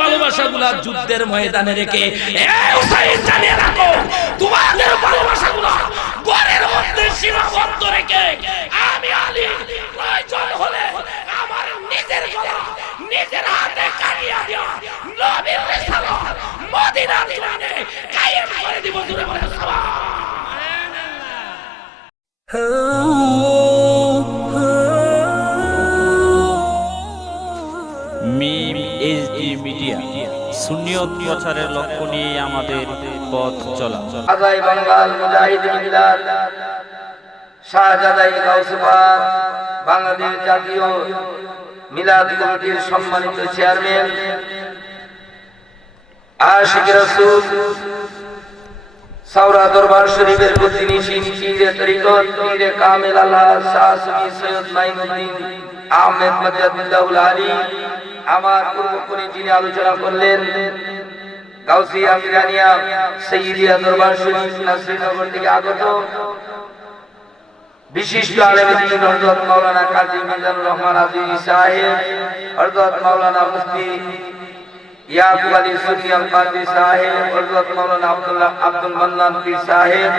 ভালোবাসাগুলা যুদ্ধের ময়দানে রেখে এই হুসাইন জানিয়ে রাখো তোমাদের ভালোবাসাগুলা ঘরের মধ্যে সীমাবদ্ধ রেখে আমি আলী প্রয়োজন হলে আমার নিজের গলা নিজের হাতে কাটিয়ে দিয়া নবীর রিসালাত মদিনার জমিনে কায়েম করে দিব জোরে বলে মিম এইচডি মিডিয়া সুন্নিয়ত প্রচারের লক্ষ্য নিয়ে আমাদের পথ চলা। আজাই বাঙ্গাল মুজাহিদ মিলাদ শাহজাদাই গাউসুপাক বাংলাদেশ জাতীয় মিলাদ কমিটির সম্মানিত চেয়ারম্যান আশিক রাসূল সাওরা দরবার শরীফের প্রতিনিধি পীরে তরিকত পীরে কামেল আল্লাহ শাহ সুফি সৈয়দ মাইনুদ্দিন আহমেদ মাদাদুল্লাহুল আলী আমার পূর্বপুরী যিনি আলোচনা করলেন গাউসিয়া মিরানিয়া সাইয়্যিদিয়া দরবার শরীফ নাসিরনগর থেকে আগত বিশিষ্ট আলেম দ্বীন হযরত মাওলানা কাজী মিজানুর রহমান আযীজ সাহেব, হযরত মাওলানা মুফতি ইয়াকুব আলী সুন্নি আল কাদরি সাহেব, হযরত মাওলানা আব্দুল মান্নান পীর সাহেব,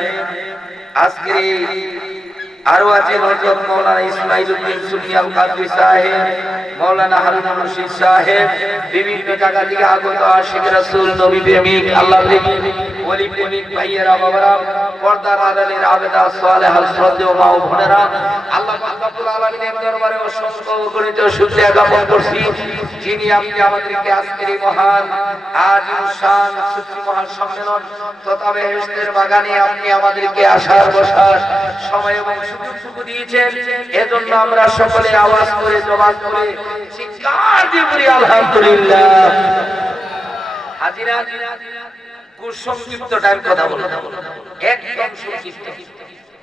আজকে আরো আছেন হযরত মাওলানা ইসমাইল উদ্দিন সুন্নি আল কাদরি সাহেব, মাওলানা হারুনুর রশিদ সাহেব, বিভিন্ন জায়গা থেকে আগত আশিক রাসূল নবী প্রেমিক আল্লাহ প্রেমিক ওলি প্রেমিক ভাইয়েরা বাবারা পর্দার আড়ালের আবেদা সালেহা শ্রদ্ধেয় মা ও বোনেরা, আল্লাহ পাক রব্বুল আলামিনের দরবারে অসংখ্য গণিত শুকরিয়া জ্ঞাপন করছি যিনি আপনি আমাদেরকে আজকের এই মহান আজিম শান সুফি মহান সম্মেলন তথা বেহেশতের বাগানে আপনি আমাদেরকে আসার বসার সময় এবং সুযোগ দিয়েছেন। এজন্য আমরা সকলে আওয়াজ করে জবান করে চিৎকার দিয়ে বলি আলহামদুলিল্লাহ। হাজিরা সংক্ষিপ্ত টাইম কথা বলবো, একদম সংক্ষিপ্ত,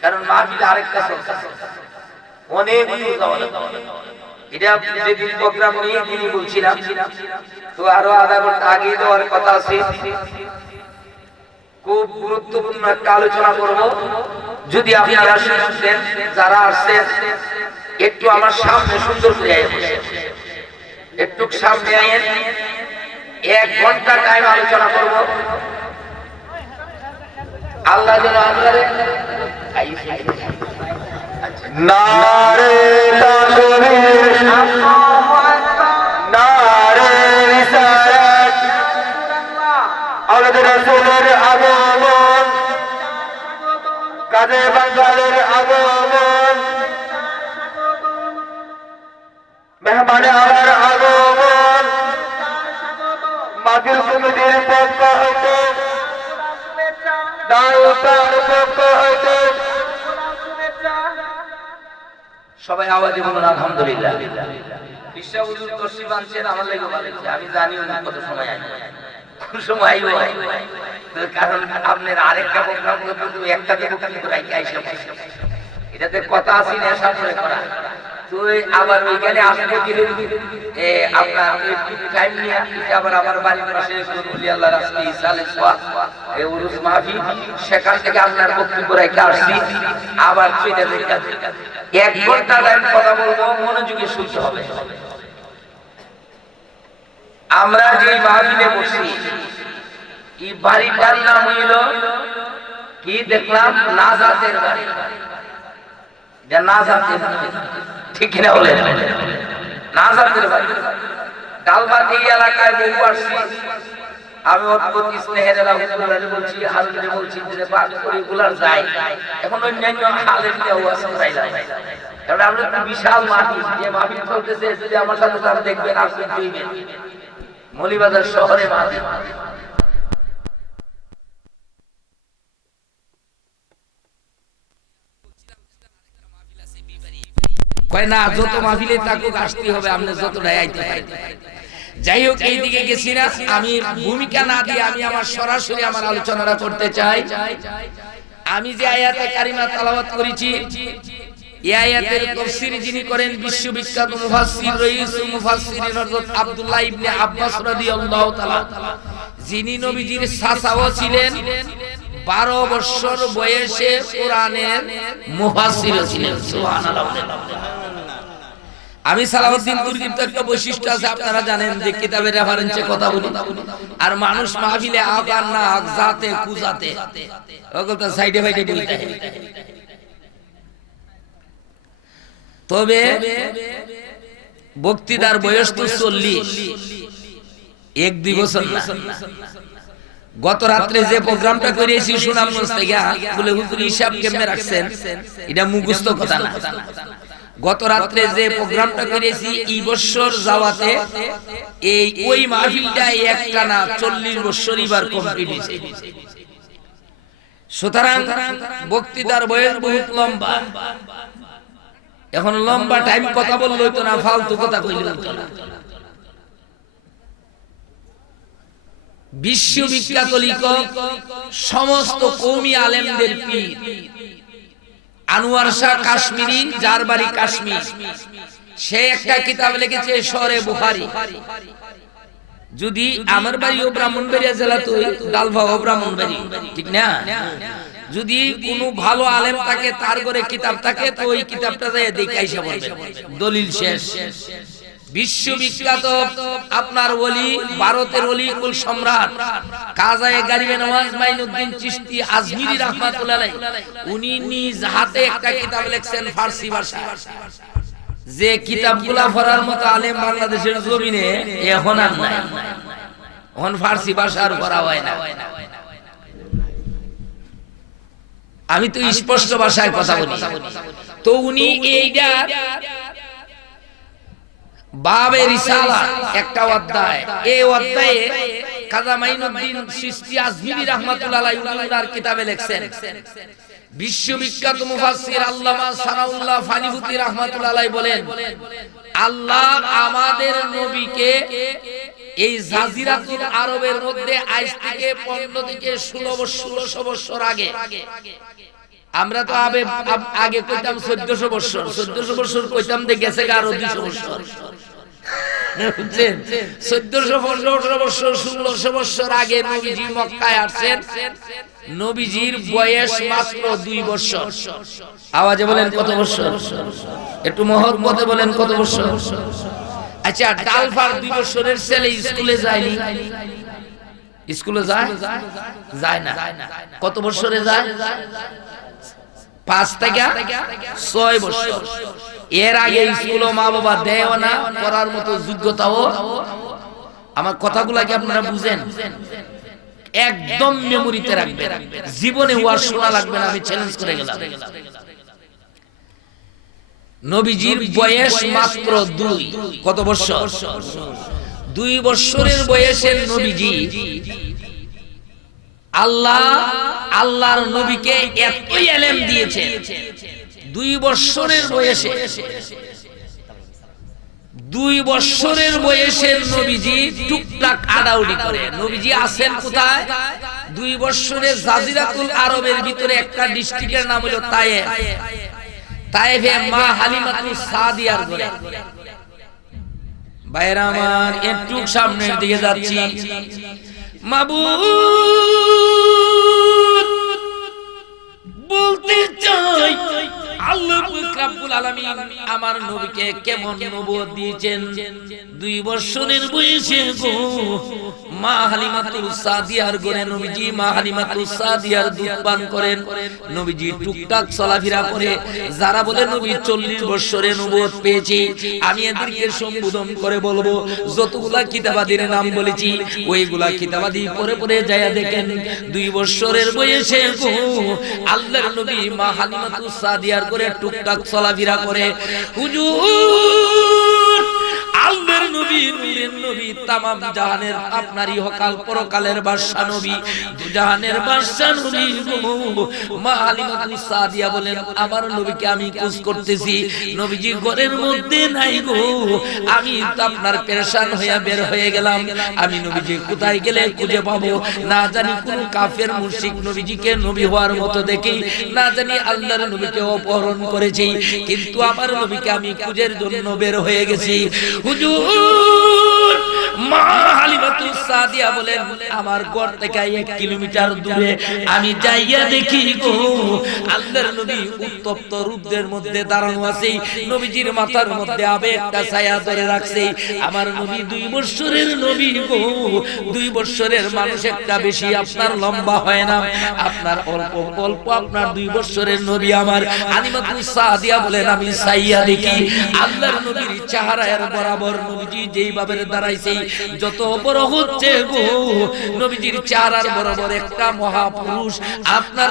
কারণ মাহফিল আরেকটা চলছে অনেক এটা যেদিন প্রোগ্রাম নিয়ে তিনি বলছিলাম তো আরো আধা ঘন্টা আগে দেওয়ার কথা আছে। খুব গুরুত্বপূর্ণ একটা আলোচনা করব, যদি আপনারা শুনছেন যারা আসছেন একটু আমার সামনে সুন্দর করে একটু সামনে আইন, 1 ঘন্টা টাইম আলোচনা করব। আল্লাহ যেন আপনারে নারে তাকবীর নারে রিসালাত আওলাদ রাসূলের আগমন কাজে বাঙ্গালের আগমন মেহমানে আমার আগমন মাহফিল কমিটির পক্ষ হইতে সবাই আওয়াজে বলুন আলহামদুলিল্লাহ। বিশ্বা হুজুর তশরিফ আনছেন, আমার লাগি ভালো লাগছে। আমি জানিও না কত সময় আইব, কোন সময় আইব, কারণ আপনার আরেকটা প্রোগ্রাম কিন্তু একটা থেকে কিন্তু রাইকে আইসা এটাতে কথা আছে না সামনে করা। তো আবার ওইখানে আসতে গেলে আপনার একটু টাইম নিয়ে আবার আমার বাড়ির পাশে ওলি আল্লাহ রাসূল ঈসা আলাইহিস সালাম এই উরুস মাহফিল, সেখান থেকে আপনার বক্তব্য রাখতে আসছি। আবার চলে যাবে 1 ঘন্টা টাইম কথা বলবো, মনোযোগে শুনতে হবে। আমরা যে মাহফিলে বসি এই বাড়িটার নাম হইল কি দেখলাম নাজাতের বাড়ি, এটা নাজাতের বাড়ি, ঠিক কিনা বলেন? নাজাতের বাড়ি ডালবাতি এলাকায় বহু আসছি আমি, অদ্ভুত স্নেহের হুজুররে বলছি, হারুনে বলছি যে বাদ করে গুলার যায় এখন অন্যান্য হালের দেও আছে চাইলাম, কারণ আমরা একটা বিশাল মাহফিল, যে মাহফিল চলতেছে যদি আমার সাথে তারা দেখবেন আসবেন দেখবেন মৌলভীবাজার শহরে মাহফিল। কয় না যত মাহফিলে তাকুক আসতে হবে, আপনি যতটাই আইতে পারেন। যাই হোক, এই দিকে গেছি না, আমি ভূমিকা না দিয়ে আমি আমার সরাসরি আমার আলোচনাটা করতে চাই। আমি যে আয়াতে কারিমা তেলাওয়াত করেছি, এই আয়াতের তাফসীর যিনি করেন বিশ্ববিখ্যাত মুফাসসির রাইসুল মুফাসসিরিন হযরত আব্দুল্লাহ ইবনে আব্বাস রাদিয়াল্লাহু তাআলা, যিনি নবীজির চাচাও ছিলেন, 12 বছর বয়সে কোরআনের মুফাসসির ছিলেন। সুবহানাল্লাহ। আমি সালাউদ্দিন তুর্কির তো একটা বৈশিষ্ট্য আছে আপনারা জানেন যে কিতাবের রেফারেন্সে কথা বলি আর মানুষ মাহফিলে আক আর না আক জাতে কুজাতে ওগুলো তো সাইডে বাইডে বলতে তবে বক্তৃতার বয়স তো 40 1-2 বছর না গত রাত্রে যে প্রোগ্রামটা করেছি সুনামগঞ্জ থেকে বলে হুজুর হিসাব কেমনে রাখছেন এটা মুখস্থ কথা না গত রাত্রে যে প্রোগ্রামটা করেছি এই বছর যাওয়াতে এই ওই মাহফিলটা একটানা 40 বছর এবার কমপ্লিট হয়েছে সুতরাং বক্তৃতার বয়স বহুত লম্বা এখন লম্বা টাইম কথা বললে হইতো না ফালতু কথা কইলে হইতো না বিশ্ববিখ্যাত লেখক সমস্ত কওমি আলেমদের পীর আনোয়ার শাহ কাশ্মীরি যার বাড়ি কাশ্মীর সে একটা কিতাব লিখেছে শরে বুখারী যদি আমার বাড়িও ব্রাহ্মণবাড়িয়া জেলা তো ডালভাও ব্রাহ্মণবাড়ি ঠিক না যদি কোনো ভালো আলেম থাকে তার ঘরে কিতাব থাকে তো ওই কিতাবটা যায় দেখে আইসা বলবে দলিল শেষ বিশ্ববিখ্যাত আপনার ওলি ভারতের ওলি কুল সম্রাট কাজায়ে গরিবে নওয়াজ মাইনুদ্দিন চিশতি আজমিরি রাহমাতুল্লাহ আলাইহি উনি নিজ হাতে একটা কিতাব লিখছেন ফারসি ভাষা যে কিতাবগুলা পড়ার মতো আলেম বাংলাদেশের জমিনে এখন আর নাই এখন ফারসি ভাষার পড়া হয় না আমি তো স্পষ্ট ভাষায় কথা বলি তো উনি এইটা বাবে রিসালা একটা অধ্যায় এই অধ্যায়ে কাজী মাইনুদ্দিন চিশতি আজমিরি রাহমাতুল্লাহ আলাইহি উনার কিতাবে লিখছেন বিশ্ববিখ্যাত মুফাসসির আল্লামা সানাউল্লাহ ফানিফুতি রাহমাতুল্লাহ আলাইহি বলেন আল্লাহ আমাদের নবীকে এই জাজিরাতুল আরবের মধ্যে আজ থেকে 15 থেকে 16 বছর আগে আমরা তো আগে কইতাম 1400 বছর কইতাম যে গেছে আরো 200 বছর বুঝছেন 1415 বছর 1600 বছর আগে নবীজি মক্কায় আসেন নবীজির বয়স মাত্র 2 বছর আওয়াজে বলেন কত বছর একটু মহব্বতে বলেন কত বছর আচ্ছা ডালফার 2 বছরের ছেলে স্কুলে যায়নি স্কুলে যায় না কত বছরে যায় 5 থেকে 6 বছর এর আগে স্কুলে মা বাবা দেয় না পড়ার মতো যোগ্যতাও আমার কথাগুলো কি আপনারা বুঝেন একদম মেমোরিতে রাখবেন জীবনে ওয়াজ শোনা লাগবে না আমি চ্যালেঞ্জ করে গেলাম নবীজির বয়স মাত্র 2 কত বছর 2 বছরের বয়সের নবীজি আল্লাহর নবীকে এতই ইলম দিয়েছে 2 বছরের বয়সে 2 বছরের বয়সের নবীজি টুকটাক আড়াউড়ি করে নবীজি আছেন কোথায় 2 বছরের জাজিরাতুল আরবের ভিতরে একটা ডিস্ট্রিক্টের নাম হলো তায়েফ তায়েফে মা হালিমাতুস সাদিয়ার ঘরে ভাইরা আমার একটু সামনের দিকে যাচ্ছি মাবুদ বলতে চাই আল্লাহ রাব্বুল আলামিন আমার নবীকে কেমন নবুয়ত দিয়েছেন 2 বছরের বয়সে গো মা হালিমাতুস সাদিয়ার ঘরে নবীজি মা হালিমাতুস সাদিয়ার দুধ পান করেন নবীজি টুকটাক চলাফেরা করে যারা বলে নবী 40 বছরে নবুয়ত পেয়েছে আমি এদেরকে সম্বোধন করে বলবো যতগুলা কিতাবাদের নাম বলেছি ওইগুলা কিতাবাদি পরে যায় দেখেন 2 বছরের বয়সে গো আল্লাহর নবী মা হালিমাতুস সাদিয়ার ঘরে টুকটাক চলাফেরা করে হুজুর আল্লাহর নবী নূরের নবী तमाम জাহানের আপনার ইহকাল পরকালের বাদশা নবী দুজাহানের বাদশা নবী মা হালিমাতুস সাদিয়া বলেন আমার নবীকে আমি খোঁজ করতেছি নবীজি ঘরের মধ্যে নাই গো আমি তো আপনার পেরেশান হয়ে বের হয়ে গেলাম আমি নবীজি কোথায় গেলে খুঁজে পাবো না জানি কোন কাফের মুশরিক নবীজিকে নবী হওয়ার মতো দেখি না জানি আল্লাহর নবীকে অপহরণ করেছি কিন্তু আমার নবীকে আমি খুঁজের জন্য বের হয়ে গেছি হুজুর মা হালিমা হালিমাতুস সাদিয়া বলেন আমার ঘর থেকে 1 কিলোমিটার দূরে আমি যাইয়া দেখি গো আল্লাহর নবী উত্তপ্ত রুদ্রের মধ্যে দাঁড়ানো আছে। নবীজির মাথার মধ্যে আবেগটা ছায়া ধরে রাখছে। আমার নবী 2 বছরের নবী গো, 2 বছরের মানুষ একটা বেশি আপনার লম্বা হয় না, আপনার অল্প অল্প আপনার 2 বছরের নবী আমার হালিমাতুস সাদিয়া বলেন আমি ছাইয়া দেখি আল্লাহর নবীর চেহারার বরাবর নবীজি যেইভাবে দাঁড়াইছে যত বড় হচ্ছে গো নবীজির চেহারার বরাবর একটা মহাপুরুষ আপনার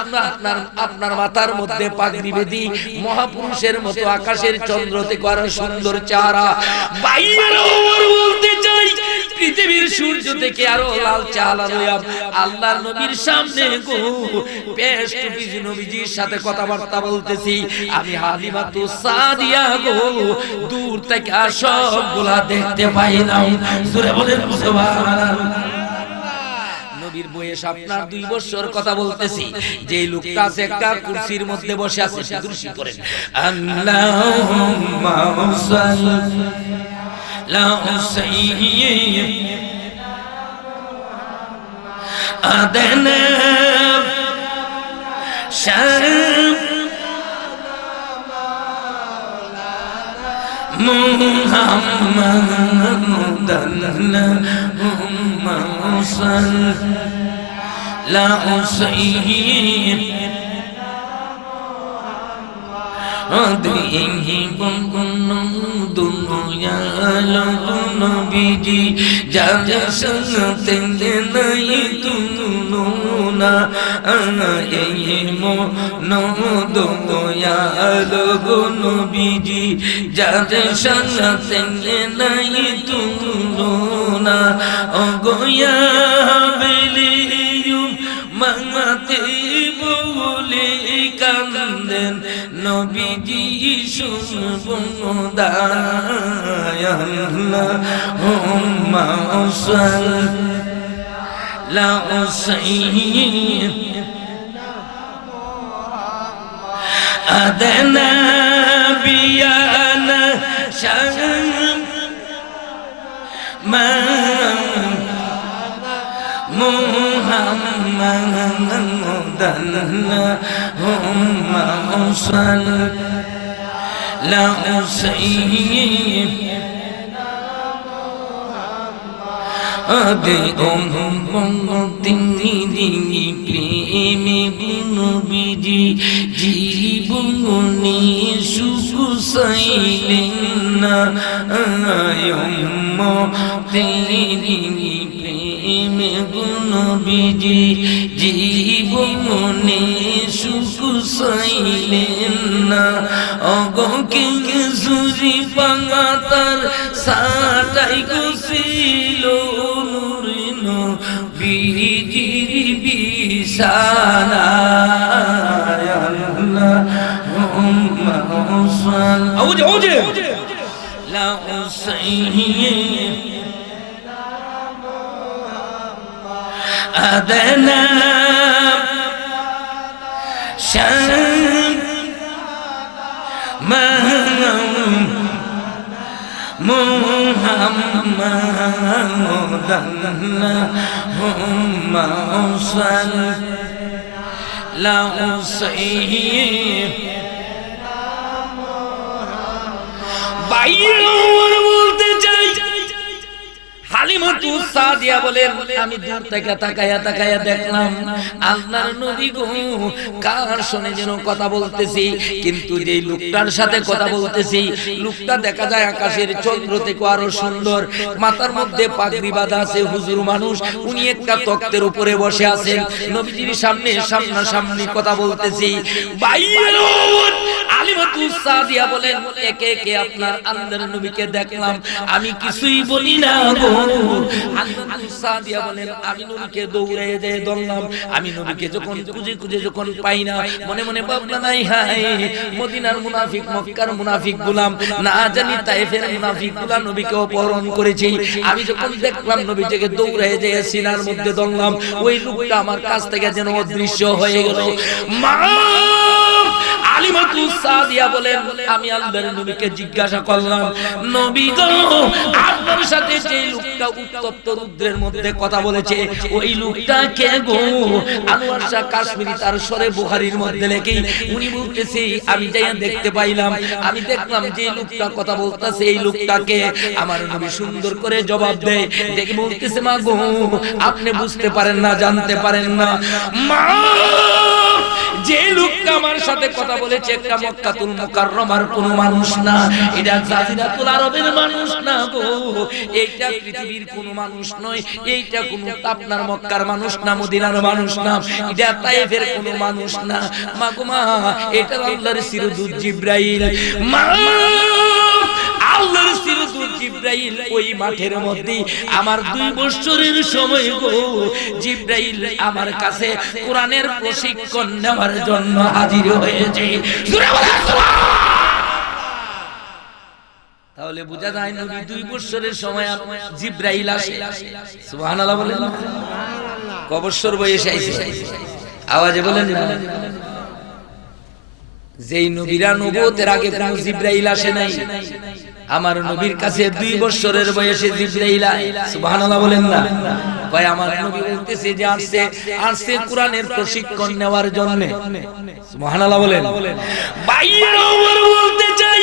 আপনার মাথার মধ্যে পাগড়ি বেঁধে মহাপুরুষের মতো আকাশের চন্দ্র থেকে আরো সুন্দর চেহারা। বাইরে বলতে চাই পৃথিবীর সূর্য থেকে আরো লাল চেহারা লইয়া আল্লাহর নবীর সামনে গো পেশ টুপি নবীজির সাথে কথাবার্তা বলতেছি আমি হালিমাতুস সাদিয়া গো দূর থেকে সবগুলা দেখতে পাইলাম। জোরে বলেন সুবহানাল্লাহ। নবীর বয়স আপনার 2 বছর কথা বলতেছি। যে লোকটা আছে একটা কুরসির মধ্যে বসে আছে দুরুশি করেন আল্লাহুম্মা সাল্লি লা সাইয়্যিদ আদানা শাম মুহাম্মাদুল্লাহুম্মা সাল্লি লা সাইয়্যিদ আদিহি বঙ্গন দুনিয়া নবীজি জাজা সনতে নাই তুনুনা এই মনো দুনিয়া নবীজি জাজা সনতে নাই তুনুনা অগয়া বেলিয়ুম মাঙাতে বলে কান্দেন নবীজি শুনবো আল্লাহুম্মা সাল্লি লা সাইয়্যিদ আদানা বিয়ানা শাম মা মুহাম্মাদুল্লাহুম্মা সাল্লি লা সাইয়্যিদ আদে তিনি প্রেমে নবীজি জীবনে সুখ সাইলেন না তিনি প্রেমে নবীজি জীবনে সুখ সাইলেন না অগকে সুরি পাঙ্গা তার সাটাই গুছিল নুরিন বিজির বিসানা আল্লাহুম্মা সাল্লি ওজে লা সাইয়্যিদ আদানা শাম মুহাম্মাদুল্লাহুম্মা সাল্লি লা সাইয়্যিদ বাইরে বলতে চাই হালিমাতুস সাদিয়া বলেন আমি দূর থেকে তাকায়া দেখলাম আল্লাহর নবী গো কার শুনে যেন কথা বলতেছি কিন্তু যেই লোকটার সাথে কথা বলতেছি লোকটা দেখা যায় আকাশের চন্দ্র থেকে আরো সুন্দর মাথার মধ্যে পাগড়ি বাঁধা আছে হুজুর মানুষ উনি একটা তক্তের উপরে বসে আছেন নবীজির সামনে সামনাসামনি কথা বলতেছি বাইরে হালিমাতুস সাদিয়া বলেন একে একে আপনার আল্লাহর নবীকে দেখলাম আমি কিছুই বলি না গো হালিমাতুস সাদিয়া বলেন আমি নবীকে দৌড়ে যেয়ে ধরলাম আমি নবীকে যখন খুঁজে যখন পাই না মনে মনে ভাবনা নাই হায় মদিনার মুনাফিক মক্কার মুনাফিক গুলাম না জানি তায়েফের মুনাফিক গুলা নবীকে অপহরণ করেছে আমি যখন দেখলাম নবীকে দৌড়ে যেয়ে সিনার মধ্যে ধরলাম ওই লোকটা আমার কাছ থেকে যেন অদৃশ্য হয়ে গেল মা হালিমাতুস সাদিয়া বলেন আমি আল্লাহর নবীকে জিজ্ঞাসা করলাম নবী গো আপনার সাথে যে লোকটা লোকটা উত্তপ্ত রুদ্রের মধ্যে কথা বলেছে, ওই লোকটা কে গো? আনোয়ার শাহ কাশ্মীরি তার সরে বুখারীর মধ্যে লেখে উনি বলতেছে, আমি যাইয়া দেখতে পাইলাম, আমি দেখলাম যে লোকটা কথা বলতেছে এই লোকটাকে। আমার নবী সুন্দর করে জবাব দেয়, দেখে বলতেছে, মা গো আপনি বুঝতে পারেন না, জানতে পারেন না, মা যে লোকটা আমার সাথে কথা বলেছে একটা মক্কাতুল মুকাররমার কোন মানুষ না, এটা জাজিরাতুল আরবের মানুষ না গো, এইটা পৃথিবীর কোন মানুষ নয়, এইটা কোন আপনার মক্কার মানুষ না, মদিনার মানুষ না, এটা তায়েফের কোন মানুষ না। মা গো মা, এটা আল্লাহর চিরদূত জিবরাইল। মা আল্লাহর চিরদূত জিবরাইল ওই মাঠের মধ্যে আমার 2 বছরের সময় গো, জিবরাইল আমার কাছে কোরআনের প্রশিক্ষণ নেওয়ার জন্য হাজির হয়েছে। জোরে বলো সুবহানাল্লাহ। তাহলে বোঝা যায় নবী 2 বছরের সময় জিবরাইল আসে। সুবহানাল্লাহ বলেন। ক বছর বয়সে আইছে? আওয়াজে বলেন না। যেই নবীরা নবুয়তের আগে কোন জিবরাইল আসে নাই, আমার নবীর কাছে 2 বছরের বয়সে জিবরাইল আয়। সুবহানাল্লাহ বলেন না। কয় আমার নবী বলতেছে যে আসছে কোরআনের প্রশিক্ষণ নেওয়ার জন্য। সুবহানাল্লাহ বলেন। বাইরে ওমর বলতে চাই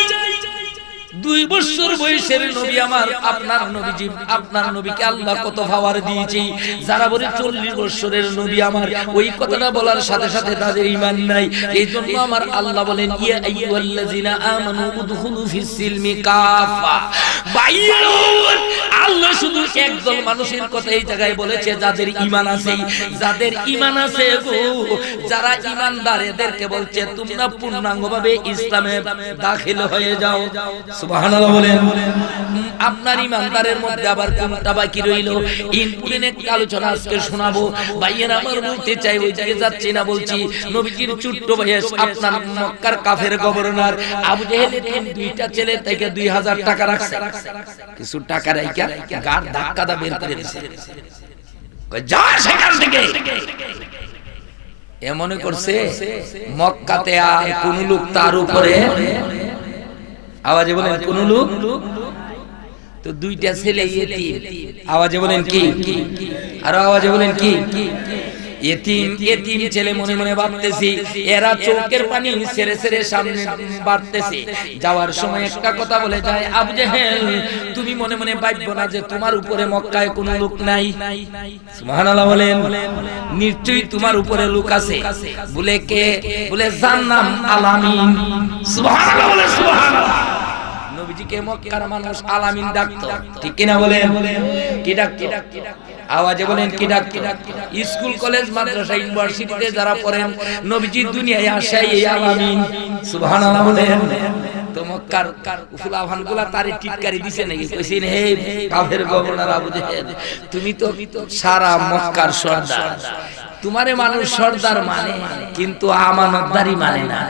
2 বছর বয়সের নবী আমার, আপনার নবীজি, আপনার নবীকে আল্লাহ কত পাওয়ার দিয়েছে। যারা বলে 40 বছরের নবী আমার, ওই কথাটা বলার সাথে সাথে তাদের ঈমান নাই। এইজন্য আমার আল্লাহ বলেন, ইয়া আইয়ুহাল্লাযিনা আমানু উদখুলু ফিস সিলমি কাফা। বাইরে আল্লাহ শুধু একদল মানুষের কথা এই জায়গায় বলেছে, যাদের ঈমান আছে, যাদের ঈমান আছে গো, যারা ঈমানদার এদেরকে বলছে তোমরা পূর্ণাঙ্গভাবে ইসলামে দাখিল হয়ে যাও। সুবহানাল্লাহ বলেন। আপনার ঈমানদারের মধ্যে আবার কোনটা বাকি রইল? ইনপুটের একটা আলোচনা আজকে শোনাবো। ভাইয়েরা আমার বলতে চাই, ওই জায়গায় যাচ্ছি না, বলছি নবীজির ছোট্ট বয়স, আপনার মক্কার কাফের গভর্নর আবু জেহেলের 2টা ছেলে থেকে 2000 টাকা রাখছে। কিছু টাকা রাইখা গার ধাক্কা দা বের করে দিয়েছে, কই যা সেখান থেকে। এমন করছে মক্কাতে আর কোন লোক তার উপরে, আওয়াজে বলেন কোন লোক, তো 2টা ছেলে ইতিম। আওয়াজে বলেন কি? আর আওয়াজে বলেন কি? ইতিম। ইতিম ছেলে মনে মনে ভাবতেছি, এরা চোখের পানি ছেড়ে ছেড়ে সামনে বাড়তেছে। যাওয়ার সময় একটা কথা বলে যায়, আবু জেহেল তুমি মনে মনে ভাববে না যে তোমার উপরে মক্কায় কোনো লোক নাই। সুবহানাল্লাহ বলেন। নিশ্চয়ই তোমার উপরে লোক আছে। বলে কে? বলে যার নাম আলামিন। সুবহানাল্লাহ বলে। সুবহানাল্লাহ। নবীজিকে মক্কার মানুষ আলামিন ডাকতো, ঠিক কিনা বলেন? কি ডাকতো? আওয়াজে বলেন কি ডাকতো? স্কুল কলেজ মাদ্রাসা ইউনিভার্সিটিতে যারা পড়েন, নবীজি দুনিয়ায় আসে এই আলামিন। সুবহানাল্লাহ বলেন। তো মক্কার ফুলাফানগুলা তারে টিটকারি দিছে নাকি? কইছেন, হে কাফের গভর্নর আবু জেহেল, তুমি তো সারা মক্কার সর্দার, তোমারে মানুষ সর্দার মানে, কিন্তু আমানতদারি মানে না।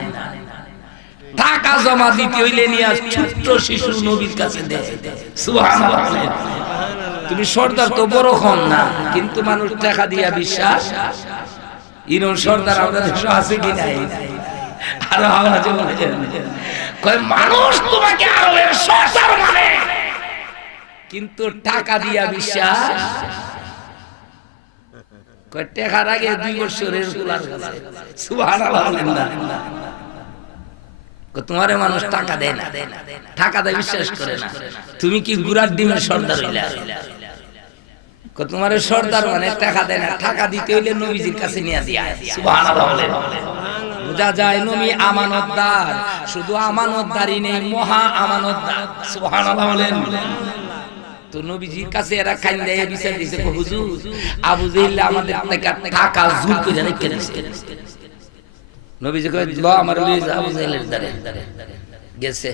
টাকা জমা দিতে হইলে নিয়ে ছোট্ট শিশু নবীর কাছে দেয়। সুবহানাল্লাহ বলেন। তুমি সর্দার তো বড় হন না, কিন্তু মানুষ টাকা দিয়া বিশ্বাস। ইরন সর্দার আমাদের দেশে আছে কি নাই? আর আওয়াজে বলেন, কয় মানুষ তোমাকে আরবের সর্দার মানে, কিন্তু টাকা দিয়া বিশ্বাস। কয় টাকার আগে 2 বছরের গোলার কাছে। সুবহানাল্লাহ বলেন না। তোমারে মানুষ টাকা দেয় না, টাকা দেয় বিশ্বাস করে না। তুমি কি গুড়ার ডিমের সর্দার হইলা? তোমারে সর্দার মানে টাকা দেয় না, টাকা দিতে হইলে নবীজির কাছে নিয়ে দিয়া। সুবহানাল্লাহ বলেন। বোঝা যায় নবী আমানতদার, শুধু আমানতদারি নেই, মহা আমানতদার। সুবহানাল্লাহ বলেন। তো নবীজির কাছে এরা কান্দে বিচার দিছে, হুজুর আবু জেহেল আমাদের থেকে টাকা জুল করে রেখে দিয়েছে। নবীজি কয় ল আমার লই যা আবু জেহেলের দারে গেছে।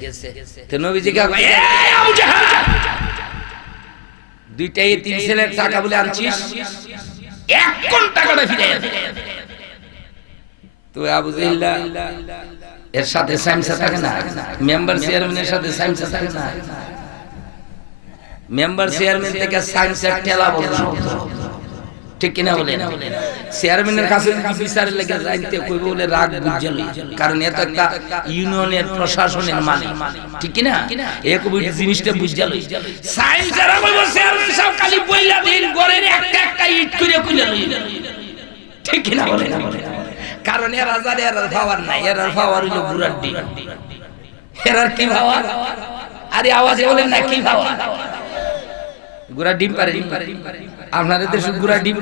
তো নবীজি কয় এই আবু জেহেল, 2টা এতিম ছেলের টাকা বলে আনছিস, 1 কোন টাকাটা ফিরাইয়া দে। তো আবু জেহেল এর সাথে সাইমসা থাকে না, মেম্বার চেয়ারম্যানের সাথে সাইমসা থাকে না। মেম্বার চেয়ারম্যান থেকে সাইমসা ঠেলা বলতো, ঠিক কিনা বলেন? চেয়ারম্যানের কাছে বিচারের লেগে যাইতে কইব বলে রাগ বুঝাল, কারণ এটা একটা ইউনিয়নের প্রশাসনের মালিক, ঠিক কিনা? এই কবি জিনিসটা বুঝাল। সাইন যারা কইব চেয়ারম্যান সব কাজ কুইরে কুইরে ঠিক কিনা বলে না? কারণ এরা জানে এরার পাওয়ার নাই, এরার পাওয়ার হইল বুড়ার ডিম। এরার কি পাওয়ার? আরে আওয়াজে বলেন না কি পাওয়ার? গুড়া ডিম পারে। আপনাদের দেশে গুড়া ডিম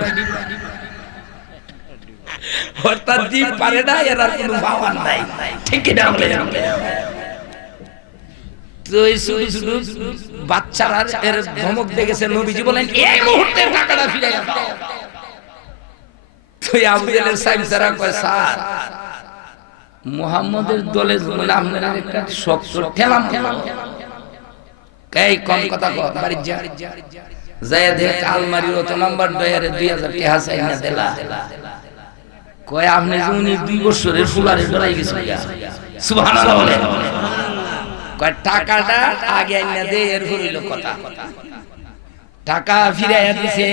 অর্থাৎ ডিম পারে না, এরার কোনো পাওয়ার নাই, ঠিক কিনা বলে না? তো এই শুধু বাচ্চারা এর ধমক দেখেছে, নবীজি বলেন এই মুহূর্তে টাকাটা ফিরাইয়া দাও। তো আবু জেহেলের সাইব যারা কয় স্যার মুহাম্মদের দলে বলে আপনারা একটা শক্ত ঠেলাম এই কম কথা কয় বাড়ি যা যায় দেখ আলমারির অত নাম্বার ডয়ারে 2000 টাকা চাইনা দেলা কয় আপনি উনি 2 বছরের ফুলারে ডরাই গেছে সুবহানাল্লাহ বলে কয় টাকাটা আগে আইনা দে এর হইল কথা টাকা ফিরাইয়া দিছে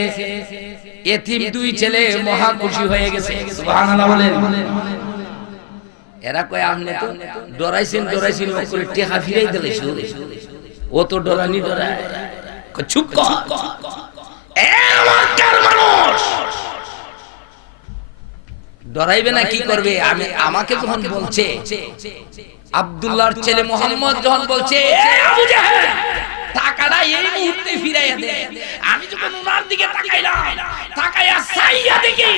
এতিম 2 ছেলে মহা খুশি হয়ে গেছে সুবহানাল্লাহ বলেন এরা কয় আপনি তো ডরাইছেন করে টাকা ফিরাই দিলেছো ও তো ডরানি ডরায় কয় চুপ কর এ মক্কার মানুষ ডরাইবে না কি করবে আমি আমাকে যখন বলছে আব্দুল্লাহর ছেলে মোহাম্মদ যখন বলছে এ আবু জাহেল টাকাটা এই মুহূর্তে ফিরাইয়া দে আমি যখন উনার দিকে তাকাইলাম তাকাইয়া সাইয়া দেখি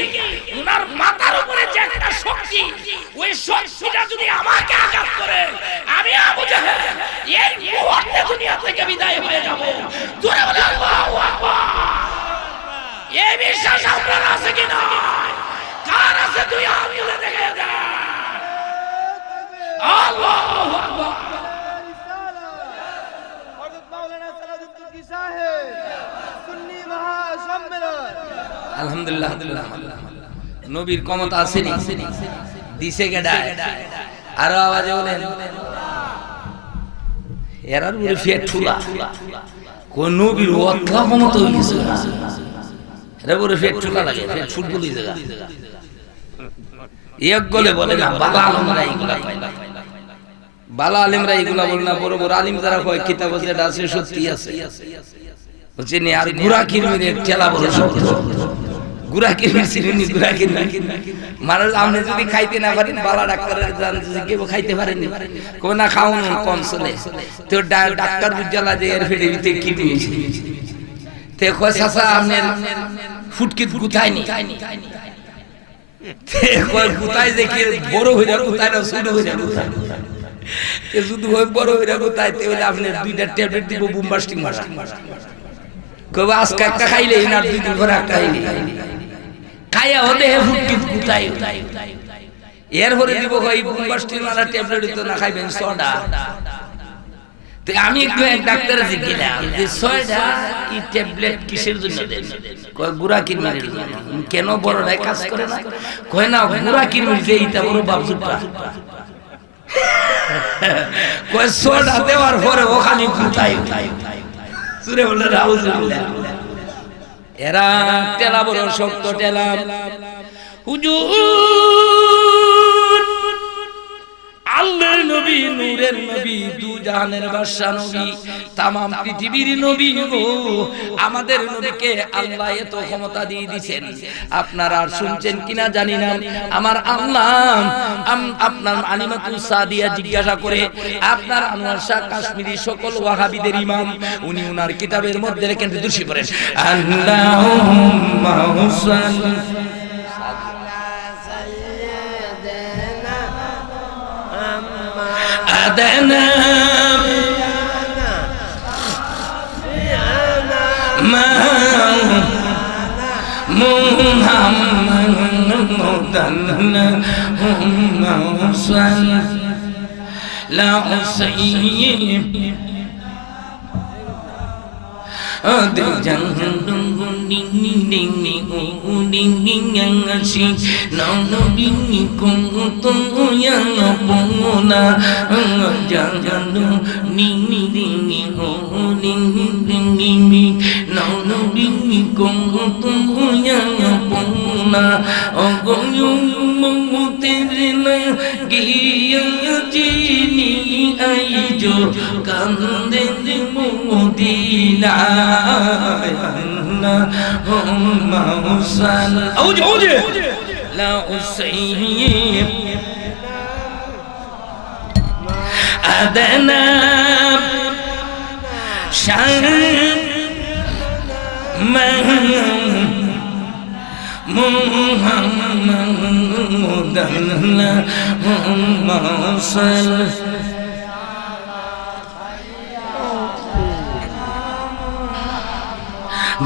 উনার মাথার উপরে যে একটা শক্তি ওই শক্তিটা যদি আমাকে আঘাত করে আমি আবু জাহেল এই মুহূর্তে দুনিয়া থেকে বিদায় হয়ে যাব জোরে বলে আল্লাহু আকবার এই বিশ্বাস আপনার আছে কি না কার আছে তুই হাত তুলে দেখে দে আল্লাহু আকবার আলহামদুলিল্লাহ নবীর ক্ষমতা আছে নি দিছে গেডায় আর আওয়াজে বলেন এরার উপরে ফেট ঠুলা কোন নবীর অতলা ক্ষমতা হইছে এর উপরে ফেট ঠুলা লাগে ফেট ফুটবলি জায়গা এক গলে বলে না বালা আলমরা এগুলা কয় বালা আলেমরা এগুলা বলে না বড় বড় আলিম যারা কয় কিতাব যেটা আছে সত্যি আছে বুঝছেন আর গুড়া কিরমিনের ঠেলা বলে সত্য গুড়া কিরমির চিনি গুড়া কিরমির মানুষ আপনি যদি খাইতে না পারেন বালা ডাক্তারের জান কেউ খাইতে পারেন কোন না খাওন কম চলে তো ডাক্তার বুঝালা যে এর ফেটে ভিতরে কি দিয়েছে তে কয় চাচা আপনার ফুটকিত গুথায় নি তে কয় গুথায় যে কি বড় হইরা গুথায় না ছোট হইরা গুথায় তে শুধু ওই বড় হইরা গুথায় তে হইলে আপনার 2টা ট্যাবলেট দিব বুমবাস্টিং মারা কবে আজকে একটা খাইলে না 2 দিন পরে একটা খাইলে খাইয়া হলে ফুটকিত গুথায় এর পরে দিব কই বুমবাস্টিং মারা ট্যাবলেট তো না খাইবেন সোডা তে আমি একটু এক ডাক্তার জিজ্ঞাসা যে সোডা এই ট্যাবলেট কিসের জন্য দেন কয় গুড়া কিরমির জন্য কেন বড়রাই কাজ করে না কয় না গুড়া কিরমির যে এটা বড় বাপজুটা কয় সোডা দেওয়ার পরে ওখানে গুতাই সুরে বলে রাউজুবিল্লাহ এরা তেলা বড় শক্ত তেলা হুজুর আল্লাহর নবী নূরের নবী দু জাহানের বাদশা নবী तमाम পৃথিবীর নবী গো আমাদের নবীকে আল্লাহ এত ক্ষমতা দিয়ে দিবেন আপনারা আর শুনছেন কিনা জানি না আমার আল্লাহ আপনার আলিমাতুস সাদিয়া জিজ্ঞাসা করে আপনার আনোয়ার শাহ কাশ্মীরি সকল ওয়াহাবিদের ইমাম উনি ওনার কিতাবের মধ্যে লেখেন দোষী করেন আল্লাহুম্মা হুসাল্লি أدنى ما محمد اللهم صل لا حسين أد جنن أدنى شان محمد اللهم صل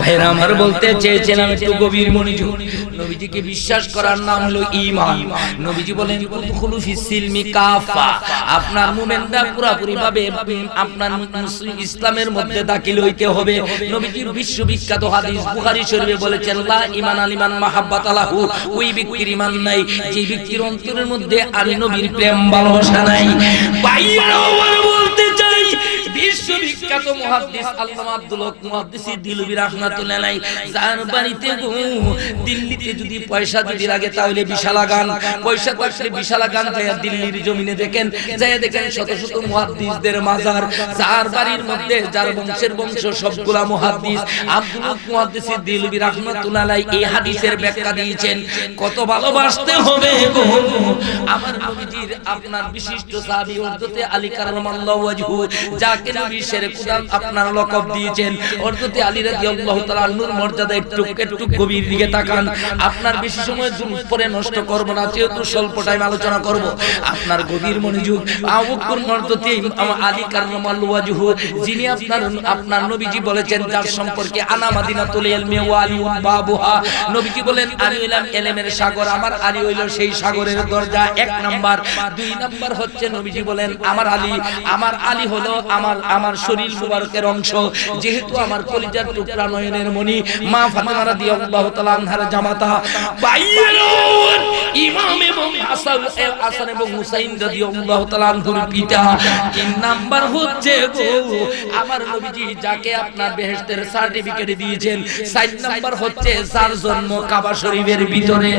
ভাইরা আমার বলতে চেয়েছিলাম একটু গভীর মনোযোগ। নবীজিকে বিশ্বাস করার নাম হলো ঈমান। নবীজি বলেন উদখুলু ফিস সিলমি কাফা, আপনার মুমিনরা পুরোপুরি ভাবে আপনার মুসলিম ইসলামের মধ্যে দাখিল হইতে হবে। নবীজির বিশ্ববিখ্যাত হাদিস বুখারী শরীফে বলেছেন লা ঈমান আলিমান মাহাব্বাত আলাহু, ওই ব্যক্তির ঈমান নাই যে ব্যক্তির অন্তরের মধ্যে আমি নবীর প্রেম ভালোবাসা নাই। ভাইরা আমার বলতে চাই বিশ্ববিখ্যাত মুহাদ্দিস আল্লামা আব্দুল হক মুহাদ্দিসি দিলবি রাহমাতুল্লাহ আলাইহি, যার বাড়িতে দিল্লিতে যদি পয়সা যদি লাগে তাহলে বিশাল গান, পয়সা থাকলে বিশাল গান যায় দিল্লির জমিনে দেখেন, যায় দেখেন শত শত মুহাদ্দিসদের মাজার, যার বাড়ির মধ্যে যার বংশের বংশ সবগুলা মুহাদ্দিস। আব্দুল হক মুহাদ্দিসি দিলবি রাহমাতুল্লাহ আলাইহি এই হাদিসের ব্যাখ্যা দিয়েছেন কত ভালোবাসতে হবে গো আমার নবীজির আপনার বিশিষ্ট সাহাবী হযরতে আলী কারামাল্লাহু ওয়াজহু, যাকে নবী শেরে কুদাম আপনার লকব দিয়েছেন। হযরতে আলী রাদিয়াল্লাহু তাআলা আনহুর মর্যাদা একটু একটু গভীর দিকে তাকান। আপনার বেশি সময় দুরূদ পড়ে নষ্ট করব না, যেহেতু স্বল্প টাইম আলোচনা করব। আপনার গভীর মনোযোগ। আবু বকর হযরতে আলী কারামাল্লাহু ওয়াজহু, যিনি আপনার নবীজি বলেছেন যার সম্পর্কে আনা মাদিনাতুল ইলমি ওয়া আলিউন বাবুহা, নবীজি বলেন আমি হইলাম ইলমের সাগর, আমার আলী হইল সেই সাগরের দরজা, এক নাম্বার। দুই নাম্বার হচ্ছে নবীজি বলেন আমার আলী হলো আমার শরীর মুবারকের অংশ, যেহেতু আমার কলিজার টুকরা নয়নের মণি মা ফাতেমা রাদিয়াল্লাহু তাআলা আনহার জামাতা। বাইয়ুন ইমাম এবং হাসান এবং হুসাইন রাদিয়াল্লাহু তাআলা আনহুর পিতা। তিন নাম্বার হচ্ছে গো আমার নবীজি যাকে আপনার বেহেশতের সার্টিফিকেট দিয়েছেন। চার নাম্বার হচ্ছে যার জন্ম কাবা শরীফের ভিতরে।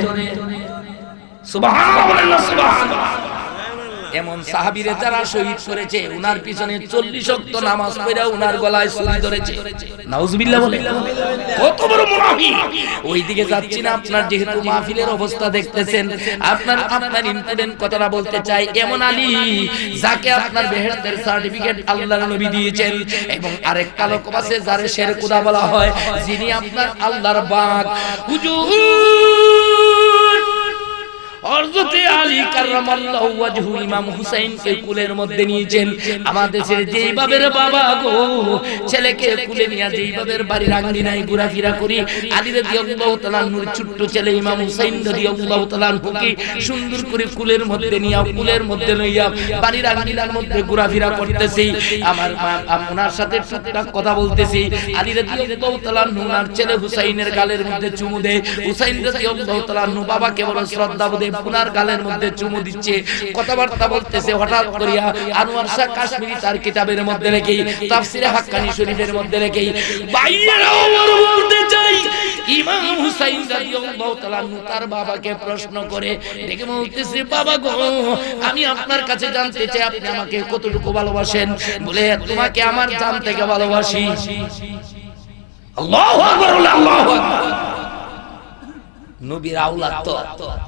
সুবহানাল্লাহ সুবহানাল্লাহ। এমন সাহাবীরা যারা শহীদ করেছে, উনার পিছনে 40 ওয়াক্ত নামাজ পড়া উনার গলায় ছুরি ধরেছে। নাউজুবিল্লাহ বলে কত বড় মুনাফিক। ওইদিকে যাচ্ছি না, আপনার যেহেতু মাহফিলের অবস্থা দেখতেছেন, আপনার ইম্পর্টেন্ট কথাটা বলতে চাই। এমন আলী যাকে আপনার বেহেশতের সার্টিফিকেট আল্লাহর নবী দিয়েছেন, এবং আরেকটা লোক আছে যারে শেরে কুদা বলা হয়, যিনি আপনার আল্লাহর বাগ। হুজুর হযরতে আলী কারামাল্লাহু ওয়াজহু ইমাম হুসাইনকে কুলের মধ্যে নিয়েছেন। আমাদের দেশের যেই বাবের বাবা গো ছেলেকে কুলে নিয়ে যেই বাবের বাড়ির আঙ্গিনায় ঘোরাফেরা করি, আলী রাদিয়াল্লাহু তাআলা নূর ছোট্ট ছেলে ইমাম হুসাইন রাদিয়াল্লাহু তাআলা কে সুন্দর করে কুলের মধ্যে নিয়ে কুলের মধ্যে লইয়া বাড়ির আঙ্গিনার মধ্যে ঘোরাফেরা করতেছি। আমার ওনার সাথে টুকটাক কথা বলতেছি। আলী রাদিয়াল্লাহু তাআলা ওনার ছেলে হুসাইনের গালের মধ্যে চুমু দেয়। হুসাইন রাদিয়াল্লাহু তাআলা বাবাকে বড় শ্রদ্ধা বোধে পুনার গালের মধ্যে চুমু দিচ্ছে, কথাবার্তা বলতেছে। হঠাৎ করিয়া আনোয়ার শাহ কাশ্মীরি তার কিতাবের মধ্যে লেখেই, তাফসিরে হাক্কানি শরীফের মধ্যে লেখেই, বাইরেরা ওমর বলতে চাই ইমাম হুসাইন রাদিয়াল্লাহু তাআলা তার বাবাকে প্রশ্ন করে দেখে বলতেছে, বাবা গো আমি আপনার কাছে জানতে চাই আপনি আমাকে কতটুকু ভালোবাসেন। বলে তোমাকে আমার জান থেকে ভালোবাসি। আল্লাহু আকবার, আল্লাহু আকবার। নবীর আওলাদ তো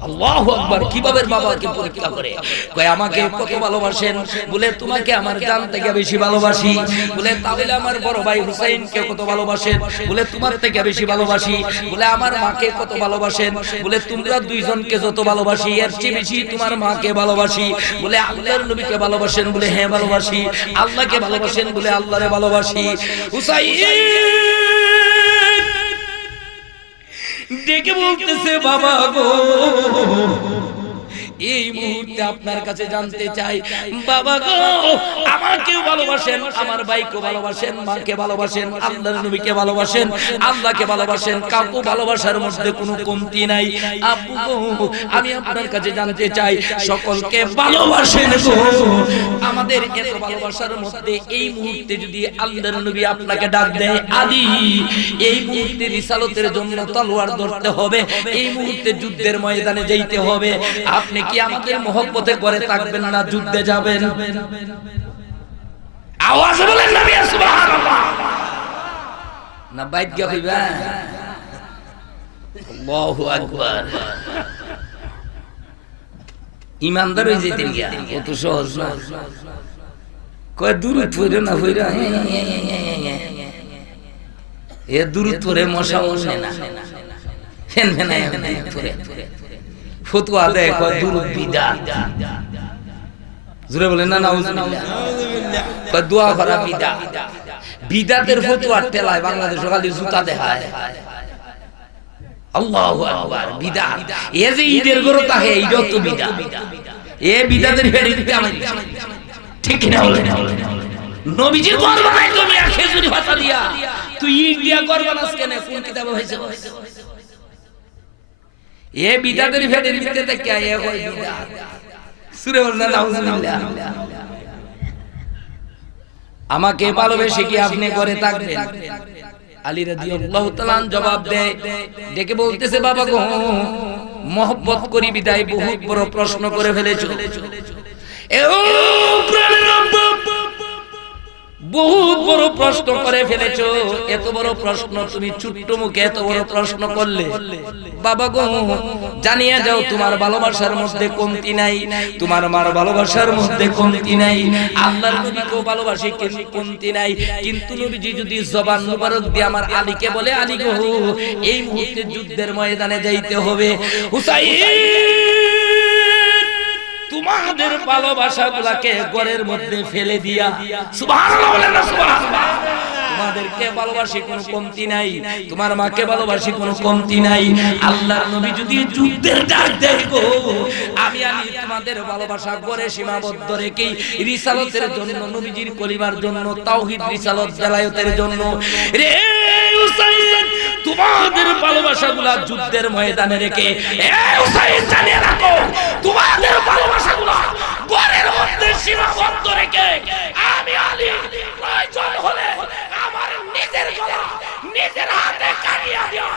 আল্লাহু আকবার। কিভাবে বাবাকে পরীক্ষা করে কয় আমাকে কত ভালোবাসেন? বলে তোমাকে আমার জান থেকে বেশি ভালোবাসি। বলে তাহলে আমার বড় ভাই হুসাইনকে কত ভালোবাসেন? বলে তোমার থেকে বেশি ভালোবাসি। বলে আমার মাকে কত ভালোবাসেন? বলে তোমরা দুইজনকে যত ভালোবাসি এর চেয়ে বেশি তোমার মাকে ভালোবাসি। বলে আল্লাহর নবীকে ভালোবাসেন? বলে হ্যাঁ ভালোবাসি। আল্লাহকে ভালোবাসেন? বলে আল্লাহরে ভালোবাসি। হুসাইন ডেকে বলতেছে, বাবা গো এই মুহূর্তে আপনার কাছে জানতে চাই, বাবা গো আমাকেও ভালোবাসেন, আমার ভাইকে ভালোবাসেন, মাকে ভালোবাসেন, আল্লাহর নবীকে ভালোবাসেন, আল্লাহকে ভালোবাসেন, কাউকে ভালোবাসার মধ্যে কোনো কমতি নাই। আব্বু গো আমি আপনার কাছে জানতে চাই সকলকে ভালোবাসেন গো। আমাদের এত ভালোবাসার মধ্যে এই মুহূর্তে যদি আল্লাহর নবী আপনাকে ডাক দেয়, আলী এই মুহূর্তে রিসালতের জন্য তলোয়ার ধরতে হবে, এই মুহূর্তে যুদ্ধের ময়দানে যাইতে হবে, আপনি কি আমাদের মহব্বতে করে থাকবেন না যুদ্ধে যাবেন? আওয়াজ বলেন নবী সুবহানাল্লাহ। না বাইত গিয়া কইবা আল্লাহু আকবার ইমানদার হয়ে যেতেন গিয়া কত সহজ না কয় দূরত পড়ে না হইরা এ দূরত পড়ে মশা ওঠে না ফেন ফেনায় পড়ে ফতোয়া দেয় কয় দূরত বিদাত জোরে বলেন না নাউজুবিল্লাহ কয় দোয়া করা বিদাত বিদাতের ফতোয়ার তেলায় বাংলাদেশে খালি জুতা দেখায় আল্লাহু আকবার বিদাত এ যে ঈদের গরো তাহে এইটাও তো বিদাত এ বিদাতের ফেরি দিতে আমি ঠিক কি না বলেন নবীজির করবা নাই তুমি আর খেজুরি ভাষা দিয়া তুই ঈদ দিয়া করবা না কেন কোন কিতাবে হইছে এ বিদাতের ফেরি দিতে তে কি এ কই বিদাত সূরা নাউজুবিল্লাহ আমাকে ভালোবেসে কি আপনি করে থাকবেন আলী রাদিয়াল্লাহু তাআলা জবাব দেয় ডেকে বলতেছে বাবা গো মহব্বত করি বিদায় বহুত বড় প্রশ্ন করে ফেলেছো এ ও প্রাণের আব্বা বহুত বড় প্রশ্ন করে ফেলেছো এত বড় প্রশ্ন তুমি ছোট্ট মুখে এত বড় প্রশ্ন করলে বাবা গো জানিয়ে যাও তোমার ভালোবাসার মধ্যে কমতি নাই তোমার মার ভালোবাসার মধ্যে কমতি নাই আল্লাহর নবীকে ভালোবাসি কিন্তু কমতি নাই কিন্তু নবীজি যদি জবান মুবারক দিয়ে আমার আলীকে বলে আলী গো এই মুহূর্তে যুদ্ধের ময়দানে যাইতে হবে হুসাইন তোমাদের ভালোবাসাগুলোকে ঘরের মধ্যে ফেলে দিয়া সুবহানাল্লাহ বলেন না সুবহানাল্লাহ তোমাদেরকে ভালোবাসি কোনো কমতি নাই তোমার মাকে ভালোবাসি কোনো কমতি নাই আল্লাহর নবী যদি যুদ্ধের ডাক দেয় গো আমি তোমাদের ভালোবাসা ঘরে সীমাবদ্ধ রেখেই রিসালাতের জন্য নবীজির কলিমার জন্য তাওহীদ রিসালাত জালায়াতের জন্য রে হুসাইন তোমাদের ভালোবাসাগুলো যুদ্ধের ময়দানে রেখে এ হুসাইন জানিয়ে রাখো তোমাদের ভালোবাসাগুলো ঘরের মধ্যে সীমাবদ্ধ রেখে আমি আলী প্রয়োজন হলে আমার নিজের গলা নিজের হাতে কাটিয়ে দিয়া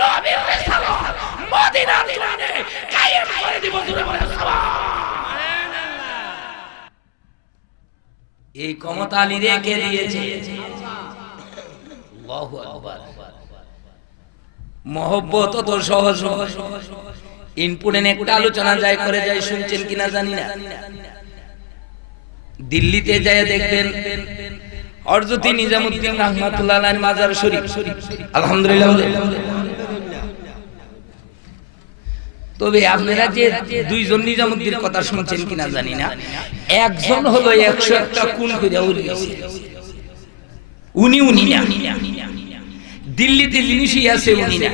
নবীর রিসালাত মদিনার জমিনে কায়েম করে দিব জোরে বলে সুবহানাল্লাহ এই ক্ষমতা আলী রেখে দিয়েছে আল্লাহু আকবার মহব্বত তো সহজ ইনপুটেন একটা আলোচনা যায় করে যায় শুনছেন কিনা জানি না দিল্লিতে যায় দেখবেন হযরত নিজামউদ্দিন রাহমাতুল্লাহ আলাইহির মাজার শরীফ আলহামদুলিল্লাহ তবে আপনারা যে দুইজন নিজামউদ্দিনের কথা শুনছেন কিনা জানি না একজন হলো 101টা খুন করে উলিয়েছে উনি না দিল্লিতে জিনিসই আছে উনি না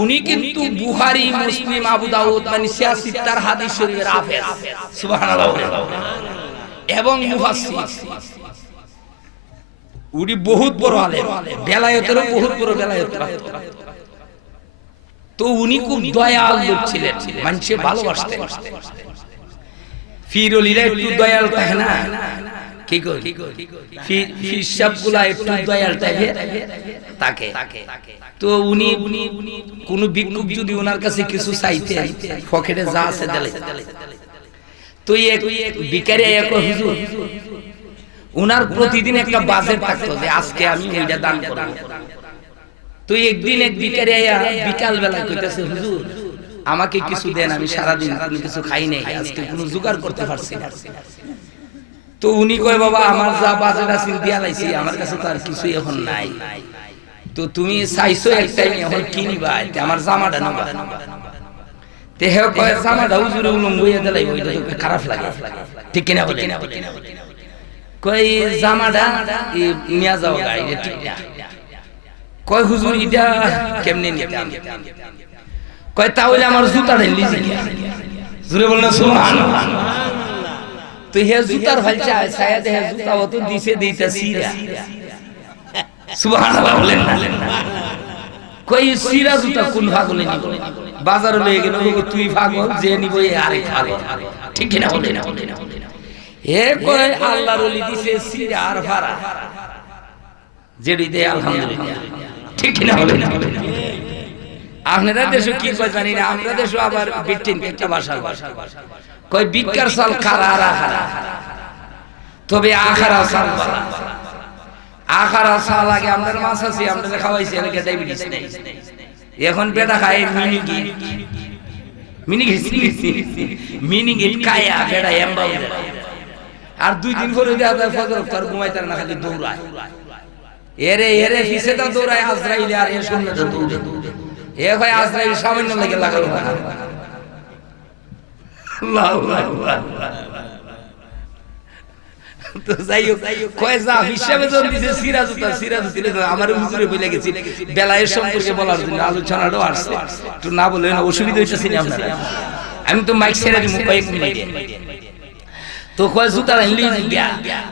উনি কিন্তু বুখারী মুসলিম আবু দাউদ মানে 66টার হাদিস শরীফের হাফেজ সুবহানাল্লাহ এবং মুফাসসির উনি বহুত বড় আলেম বেলায়েতেরও বহুত বড় বেলায়েত তো উনি খুব দয়াল লোক ছিলেন মানুষে ভালোবাসতেন ফিরলিরা একটু দয়াল থাকে না কি কই ফিরসাবগুলা একটু দয়াল টাইপের থাকে তো উনি কোন ভিক্ষুক যদি ওনার কাছে কিছু চাইতে পকেটে যা আছে দিলে তো এক ভিখারি এক হুজুর ওনার প্রতিদিন একটা বাজেট থাকতো যে আজকে আমি এইটা দান করব তো একদিন এক ভিখারি আয়া বিকাল বেলা কইতেছে হুজুর আমাকে কিছু দেন আমি সারা দিন কোনো কিছু খাই নাই আজকে কোনো জোগাড় করতে পারছি না তো উনি কয় বাবা আমার যা বাজেট আছে দিয়া লাইছি আমার কাছে তো আর কিছু এখন নাই তো তুমি চাইছো এক টাইম এখন কি নিবা আমার জামাটা নিবা তে হে কয় জামাটা হুজুরে উলঙ্গ হইয়া দিলাই ওইটা তো খারাপ লাগে ঠিক কিনা বলেন কই জামাটা নিয়া যাও গাই এটা ঠিক না কয় হুজুর এটা কেমনে নিতাম কয় তাহলে আমার জুতাটা লিজি জুরে বলেন সুবহানাল্লাহ তো হে জুতার ফালচা শায়দ হে জুতা তো দিছে দিতে সিরা সুবহানাল্লাহ বলেন না কই সিরা জুতা কোন ভাগলে নিব বাজারে লয়ে গেল তুই ভাগল যে নিব এ আরে ভাগল ঠিক কি না বলেন হে কই আল্লাহর ওলি দিছে সিরা আর ভাড়া যেডি দে আলহামদুলিল্লাহ ঠিক কি না বলেন আপনারা দেশে কি কই জানি না আমরা দেশে আবার বিটিন একটা ভাষা কই বিকার সাল খারা তবে আখারা সাল আখারা চা লাগে আমাদের মাছ আছে আমাদের খাওয়াইছে এলাকা ডায়াবেটিস নেই এখন বেটা খায় মিনি খায়া বেটা এমবাউ আর 2 দিন পরে দেখা যায় ফজর তার ঘুমাইতে না খালি দৌড়ায় এরে ফিসে তো দৌড়ায় আজরাইল আর এ শুনলে তো দৌড়ে এ ভাই আজরাইল সামান্য লেগে লাগালো না আল্লাহু আকবার তো যাই হোক কয় যা হিসাবে জন দিছে সিরাজ দিলে আমার হুজুরে বলে গেছি বেলায়ের সম্পর্কে বলার জন্য আলোচনাটাও আসছে একটু না বলে না অসুবিধা হইতেছে না আপনারা আমি তো মাইক ছেড়ে দিব কয়েক মিনিট তো কয় জুতা আনলি গিয়া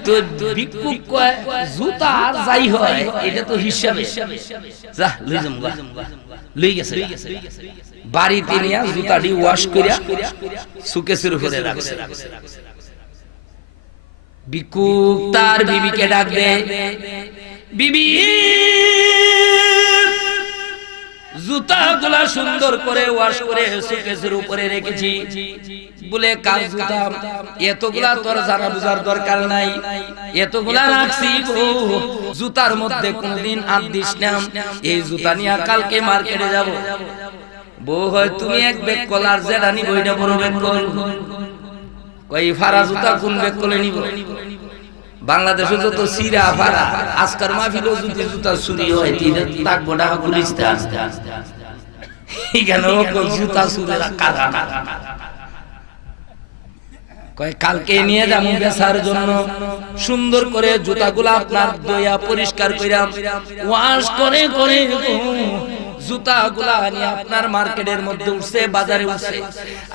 তো ভিক্ষু কয় জুতা আর যাই হয় এটা তো হিসাবে যা লই যাম লই গেছে বাড়িতে নিয়া জুতাটি ওয়াশ কইরা সুকেসের উপরে রাখছে ভিক্ষু তার বিবিকে ডাক দে বিবি জুতাগুলা সুন্দর করে ওয়াশ করে সুকেসের উপরে রেখেছি বলে কাল জুতা এতগুলা তোর জানা বুঝার দরকার নাই এতগুলা রাখছি গো জুতার মধ্যে কোনদিন আর দিস না এই জুতা নিয়ে কালকে মার্কেটে যাব বউ হয় তুমি এক ব্যাগ কলার যেটা নিব ওইটা বড় ব্যাগ কল কই ফারা জুতা কোন ব্যাগ কলে নিব বাংলাদেশে যত সিরা ফারা আজকার মাহফিলও যদি জুতা চুরি হয় তিনে তাকবো ঢাকা পুলিশতে আসতে এখানে জুতা চুরেরা কারা না কয় কালকে নিয়ে যাবো বেচার জন্য সুন্দর করে জুতাগুলো আপনার দইয়া পরিষ্কার কইরাম ওয়াশ করে করে জুতাগুলা নিয়ে আপনার মার্কেটের মধ্যে উঠছে বাজারে উঠছে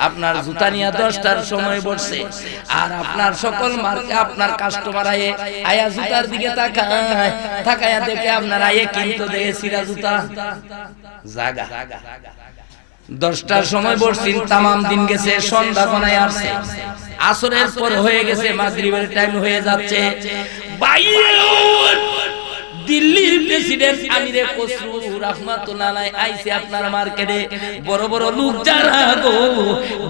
আপনার জুতা নিয়ে 10টার সময় বসছে আর আপনার সকল মার্কে আপনার কাস্টমার আয়া জুতার দিকে তাকায় দেখে আপনার আয়ে কিন্তু দেখে সিরা জুতা জাগা 10টার সময় বসছেন তামাম দিন গেছে সন্ধ্যা কোনায় আসছে আসরের পর হয়ে গেছে মাগরিবের টাইম হয়ে যাচ্ছে দিল্লির প্রেসিডেন্ট আমিরে খসরু রাহমাতুল্লাহ আলাইহি আইছে আপনার মার্কেটে বড় বড় লোক যারা গো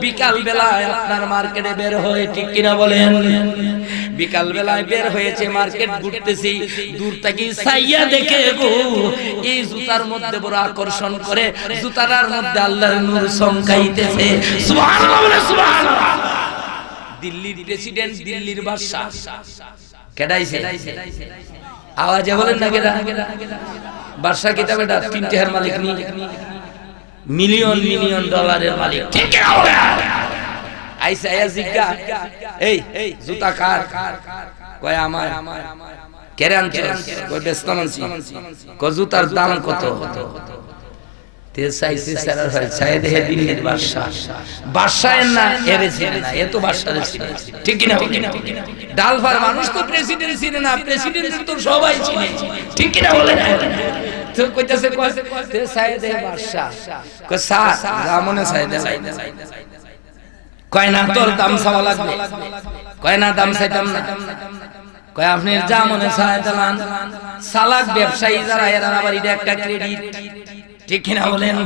বিকাল বেলায় আপনার মার্কেটে বের হয় ঠিক কিনা বলেন বিকাল বেলায় বের হয়েছে মার্কেট ঘুরতেছি দূর থেকে সাইয়া দেখে গো এই জুতার মধ্যে বড় আকর্ষণ করে জুতার মধ্যে আল্লাহর নূর চমকাইতেছে সুবহানাল্লাহ বলে সুবহানাল্লাহ দিল্লির প্রেসিডেন্ট দিল্লির বাদশা কেডাইছে আওয়াজে বলেন না কেডা বাদশা কিতাবে 3 টাকার মালিক নি মিলিয়ন মিলিয়ন ডলারের মালিক ঠিক আছে আইসা জিজ্ঞা এই জুতা কার কয় আমার কেরে আনছিস কয় বেচতাম আনছি কয় জুতার দাম কত তে সাইসি সারার হয় সাইদ হে দিল্লির বাদশা না এরেছে না এ তো বাদশা ছিল ঠিক কি না ডালফার মানুষ তো প্রেসিডেন্ট ছিল না প্রেসিডেন্ট তো সবাই ছিল ঠিক কি না বলে তো কইতাছে তে সাইদ হে বাদশা কয় স্যার জামনে সাইদ কয় না তোর দাম চাওয়া লাগবে কয় না দাম চাইতাম না কয় আপনি জামনে সাইদ লান সালাক ব্যবসায়ী যারা এরা আবার এটা একটা ক্রেডিট ঠিক কিনা বলেন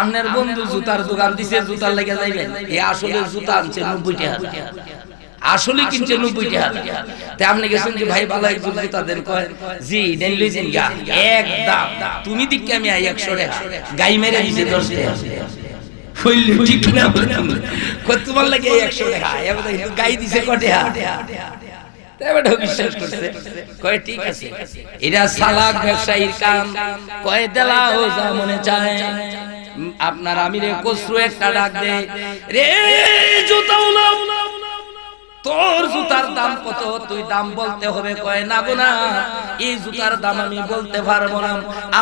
আপনার বন্ধু জুতার দোকান দিছে জুতার লেগে যাইবেন এই আসলে জুতা আনছে 90 টাকা আসলে কিনছে 90 টাকা তে আপনি গেছেন যে ভাই ভালো এক জুতা দেন কয় জি দেন লইছেন গা একদম তুমি দিকে আমি 100 টাকা গাই মেরে দিছে 10 টাকা হইল ঠিক কিনা বলেন কত তোমার লাগে 100 টাকা এবার গাই দিছে কত টাকা তেবাটা বিশ্বাস করছে কয় ঠিক আছে এরা সালাক ব্যবসায়ীর কাম কয় দেলাও যা মনে চায় আপনার আমিরে খসরু একটা ডাক দে রে জুতাওয়ালা তোর জুতার দাম কত তুই দাম বলতে হবে কয় না গো না এই জুতার দাম আমি বলতে পারবো না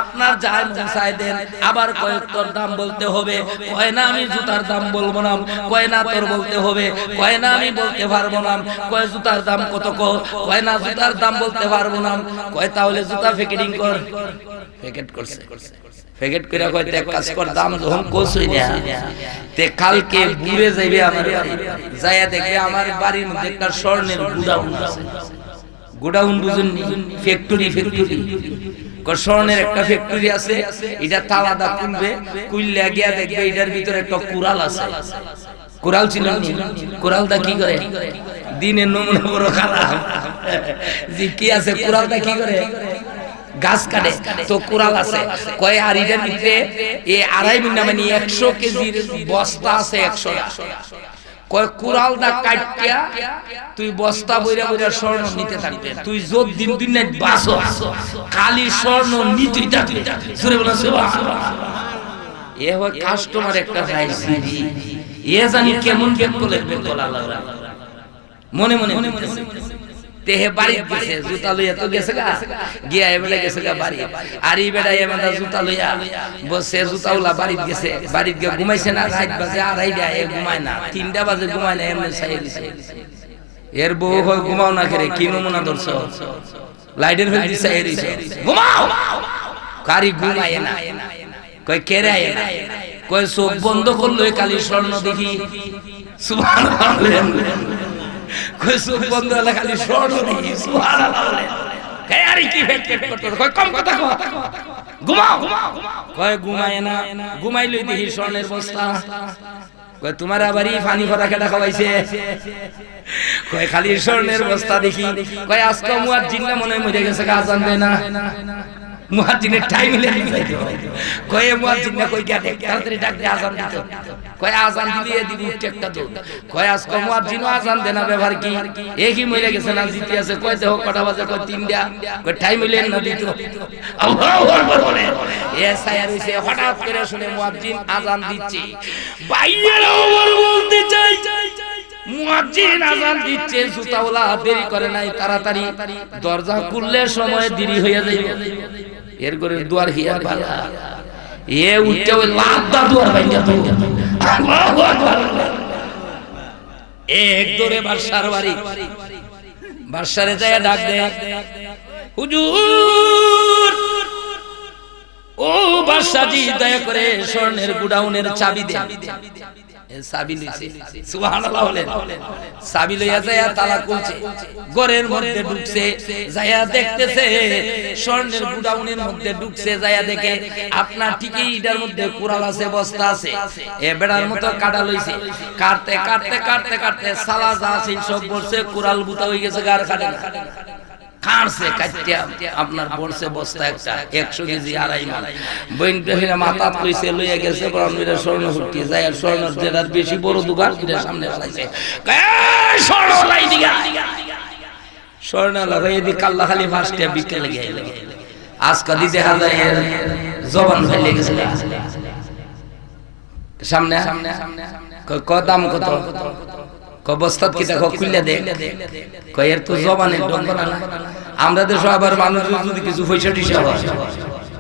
আপনার যাই মন চাই দেন আবার কয় তোর দাম বলতে হবে কয় না আমি জুতার দাম বলবো না কয় না তোর বলতে হবে কয় না আমি বলতে পারবো না কয় জুতার দাম কত কয় না জুতার দাম বলতে পারবো না কয় তাহলে জুতা প্যাকেটিং কর প্যাকেট করছে প্যাকেট কইরা কয় তে কাজ কর দাম যখন কোসই না তে কালকে বুড়ে যাইবে আমার বাড়ি যায়া দেখবে আমার বাড়ির মধ্যে একটা স্বর্ণের গুদাউন আছে গুদাউন বুঝুন ফ্যাক্টরি কয় স্বর্ণের একটা ফ্যাক্টরি আছে এটা তালাদা খুলবে খুললে গিয়া দেখবে এটার ভিতরে একটা কুড়াল আছে কুড়াল ছিল কোরালটা কি করে দিনের নমুনা বড় খারাপ জি কি আছে কুড়ালটা কি করে গাছ কাটে তো কুড়াল আছে কয় আর এটার ভিতরে এই 2.5 মিনিট মানে 100 কেজির বস্তা আছে 100 কয় কুড়ালটা কাটিয়া তুই বস্তা বইরা বইরা স্বর্ণ নিতে থাকবে তুই যত দিন দিন না বাঁচো খালি স্বর্ণ নিতেই থাকবে জোরে বলো সুবহানাল্লাহ এ হয় কাস্টমার একটা চাইছি এ জানি কেমন বেকলের বেকল আল্লাহ মনে মনে তেহে বাড়ি গেছে জুতা লইয়া তো গেছে গা গিয়া এবেলা গেছে গা বাড়ি আর এই বেটা এমনটা জুতা লইয়া বসে জুতাওলা বাড়ি গেছে বাড়ি গিয়ে ঘুমাইছে না রাত বাজে 2:30 এ ঘুমায় না 3টা বাজে ঘুমায় না এমনি ছাইয়ে দিছে এর বউ হয় ঘুমাও না করে কি নমুনা ধরছো লাইটের ফেল দিছে ছাইয়ে দিছে ঘুমাও কারি ঘুমায় না কই কেরে আয় না কই চোখ বন্ধ করলো কালি স্বর্ণ দেখি সুবহানাল্লাহ কই চোখ বন্ধ হলে খালি স্বর্ণ দেখি সুবহানাল্লাহ কে আরে কি ফেট করতে কই কম কথা কও ঘুমাও কই ঘুমায় না ঘুমাইলই দেখি স্বর্ণের বস্তা কই তোমার আবারই পানি ভরা কেটা খাওয়াইছে কই খালি স্বর্ণের বস্তা দেখি কই আজকে মুয়াজ্জিন না মনে মরে গেছে আজান দেয় না মুয়াজ্জিনের টাইম লেগে যাইতো কই মুয়াজ্জিন না কই গিয়া দেখ তাড়াতাড়ি ডাক দে আজান দিত কই আজান দিলে দিবি একটা তো কই আজকে মুয়াজ্জিন আজান দেনা ব্যবহার কি একই মরে গেছে না জিতি আছে কই দেহ কটা বাজে কই 3টা কই টাইম হইলে না দিত আল্লাহু আকবার বলে এ সায়ার হইছে হঠাৎ করে শুনে মুয়াজ্জিন আজান দিচ্ছে বাইরেও ওর বলতে চাই মুয়াজ্জিন আযান দিচ্ছে জুতাওয়ালা দেরি করে নাই তাড়াতাড়ি দরজা খুললে সময় দেরি হয়ে যাবে এর ঘরের দুয়ার হিয়া বালা এ উঠতে ওই লাদা দুয়ার ভাঙা তো আল্লাহু আকবার এক দৌড়ে বাদশার বাড়ি বাদশারে যায় ডাক দে হুজুর ও বাদশাজি দয়া করে স্বর্ণের গোডাউনের চাবি দে চাবি লইছে সুবহানাল্লাহ বলেন চাবি লইয়া যায় তালা খুলছে ঘরের মধ্যে ঢুকছে যায়া দেখতেছে স্বর্ণের গোডাউনের মধ্যে ঢুকছে যায়া দেখে আপনার ঠিকই এটার মধ্যে কুড়াল আছে বস্তা আছে এ বেড়ার মতো কাটা লইছে কাটতে কাটতে কাটতে কাটতে সালা যা আছে সব বলছে কুড়াল বুতা হয়ে গেছে গার কাটে কাটছে কাটিয়া আপনার পড়ছে বস্তা একটা 100 কেজি 2.5 মণ বইন পেহিনা মাথা কইছে লইয়া গেছে বরমীরা স্বর্ণ ফুটি যায় আর স্বর্ণ যেটার বেশি বড় দোকান এর সামনে ফলাইছে এই স্বর্ণ লাই দিগা স্বর্ণ লাগাই দি কাল্লা খালি ফাস্টে বিকে লাগে আজকা দি দেখা যায় জবান ফেলে গেছে সামনে কদম কত কবস্তাত কি দেখো খুললে দে কই এর তো জবানের ডঙ্গ না আমরা দেশ আবার মানুষ যদি কিছু পয়সা দিশা হয়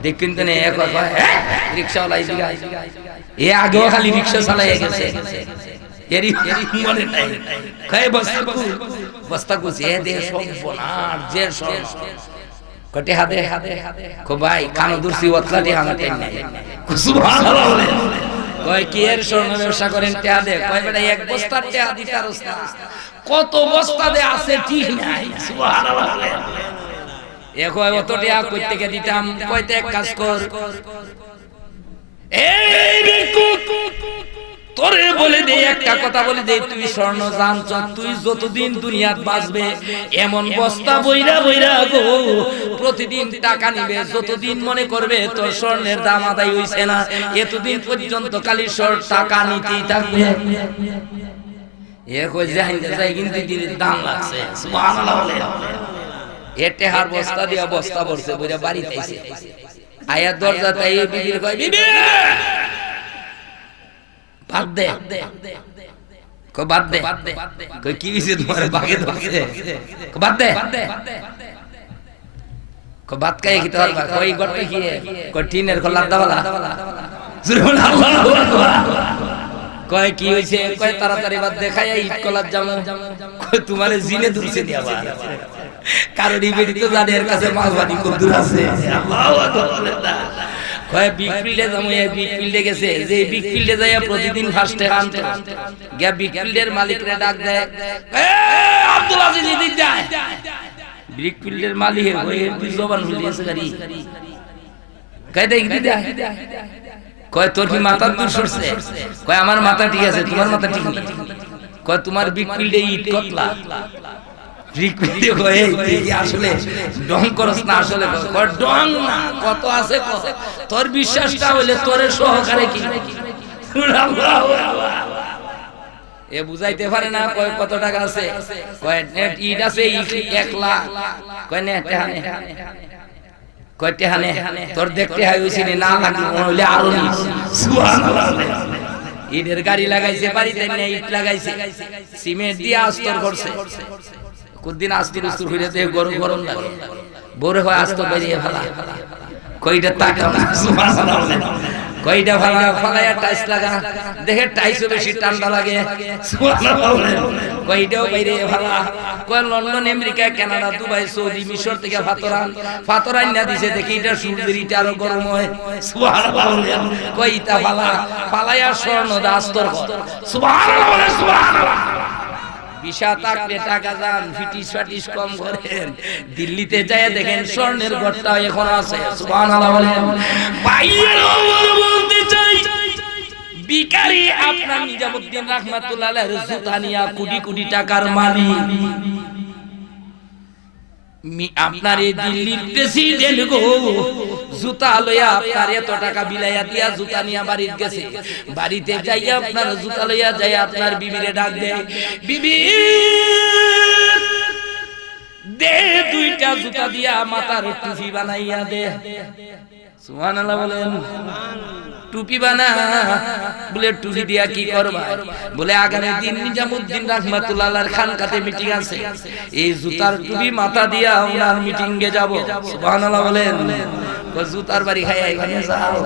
দেখ কিন্তু না এক কথা রিকশাওয়ালা আইছিগা এ আগেও খালি রিকশা চালায় গেছে এরি মনে নাই কই বস্তা কু এ দে সব বনার যে সব কটে হাতে কো ভাই কান দুরসি ওতলাটি হানাতে নাই সুবহানাল্লাহ বলে কয় কি এর স্বর্ণ ব্যবসা করেন টেয়া দে কয় বেটা এক বস্তা টেয়া দিতে পারছ না কত বস্তা দে আছে ঠিক নাই সুবহানাল্লাহ এ কয় অত টেয়া কই থেকে দিতাম কয়তে এক কাজ কর এই ভিক্ষুক তোরে বলে দে একটা কথা বলে দে তুই স্বর্ণ জানছ তুই যতদিন দুনিয়াত বাঁচবে এমন বস্তা বইরা বইরা গো প্রতিদিন টাকা নিবে যতদিন মনে করবে তোর স্বর্ণের দাম আদায় হইছে না এতদিন পর্যন্ত খালি স্বর্ণ টাকা নিতেই থাকবে এ কই যাই কিন্তু দিনের দাম লাগছে সুবহানাল্লাহ বলে এতে হার বস্তা দিয়া বস্তা ভরছে বইরা বাড়িতে আইছে আয়া দরজা তাই বিবির কয় বিবি বাদ দে কো বাদ দে কই কি হইছে তোমার বাগে ধরছে কো বাদ দে কো বাদ কাই কি তোর কই গটে কি কই টিনের খোলা দাওলা জুরুন আল্লাহু আকবার কয় কি হইছে কয় তাড়াতাড়ি বাদ দেখায় ঈদ কলার জামু কই তোমারে জিনে ধরছে দিয়াবা কারণ এই বেটি তো জানে এর কাছে মাছবাড়ি খুব দূর আছে আল্লাহু আকবার কয় বিগ ফিল্ডে যামু এই বিগ ফিল্ডে গেছে যে বিগ ফিল্ডে যাইয়া প্রতিদিন ফার্স্টে আনতে গিয়া বিগ ফিল্ডের মালিকরে ডাক দেয় এ আব্দুল আজিজ ইদিক যায় বিগ ফিল্ডের মালিক হয়ে তুই জবান খুলিয়েছে গাড়ি কয় দেখ দিদা কয় তোর কি মাথা দূর সরছে কয় আমার মাথা ঠিক আছে তোমার মাথা ঠিক নেই কয় তোমার বিক্রিলে ইট কতলা বিক্রিলে কয় তুই আসলে ডং করস না আসলে কয় ডং না কত আছে কত তোর বিশ্বাসটা হইলে তোরে সহকারে কি এ বুঝাইতে পারে না কয় কত টাকা আছে কয় নেট ইট আছে 1 লাখ কয় নেট হানে কয় টেহানে তোর দেখতে হইছে না লাগি হইলে আরো নি সুবহানাল্লাহ ইটের গাড়ি লাগাইছে বাড়িতে নেই ইট লাগাইছে সিমেন্ট দিয়ে আস্তর করছে কতদিন আস্তর উস্তর হইরে দে গরম গরম লাগে বরে হয় আস্তর বেরিয়ে ফেলা কয়টা টাকা সুবহানাল্লাহ কয়টা ফালায়া টাইস লাগা দেখে টাইসও বেশি ঠান্ডা লাগে সুবহানাল্লাহ কয়টাও বাইরে ফেলা কয় London America Canada Dubai Saudi মিশর থেকে ফাতরান না দিছে দেখি এটা সূর্যের ইটা আরো গরম হয় সুবহানাল্লাহ কয়টা ফালায়া স্বর্ণ দাস্তর সুবহানাল্লাহ সুবহানাল্লাহ বিশা থাকলে টাকা যান ফিটিস কম করেন দিল্লিতে যায় দেখেন স্বর্ণের ঘরটা এখন আছে সুবহানাল্লাহ বলেন ভাইয়ের বলতে চাই বিকারি আপনার নিজামুদ্দিন রাহমাতুল্লাহ আলাইহির জুতানিয়া কোটি কোটি টাকার মালিক আপনার এই দিল্লির প্রেসিডেন্ট গো জুতা লইয়া আপনার এত টাকা বিলাইয়া দিয়া জুতা নিয়া বাড়িতে গেছে বাড়িতে যাইয়া আপনার জুতা লইয়া যাই আপনার বিবিরে ডাক দেয় বিবি দে দুইটা জুতা দিয়া মাথার টুপি বানাইয়া দে সুবহানাল্লাহ বলেন টুপি বানা বলে টুপি দিয়া কি করবা বলে আগামী দিন নিজামুদ্দিন রাহমাতুল্লাহ আলাইহির খানকাতে মিটিং আছে এই জুতার টুপি মাথা দিয়া ওনার মিটিং এ যাব সুবহানাল্লাহ বলেন কয় জুতার বাড়ি খাই আইবানে যাও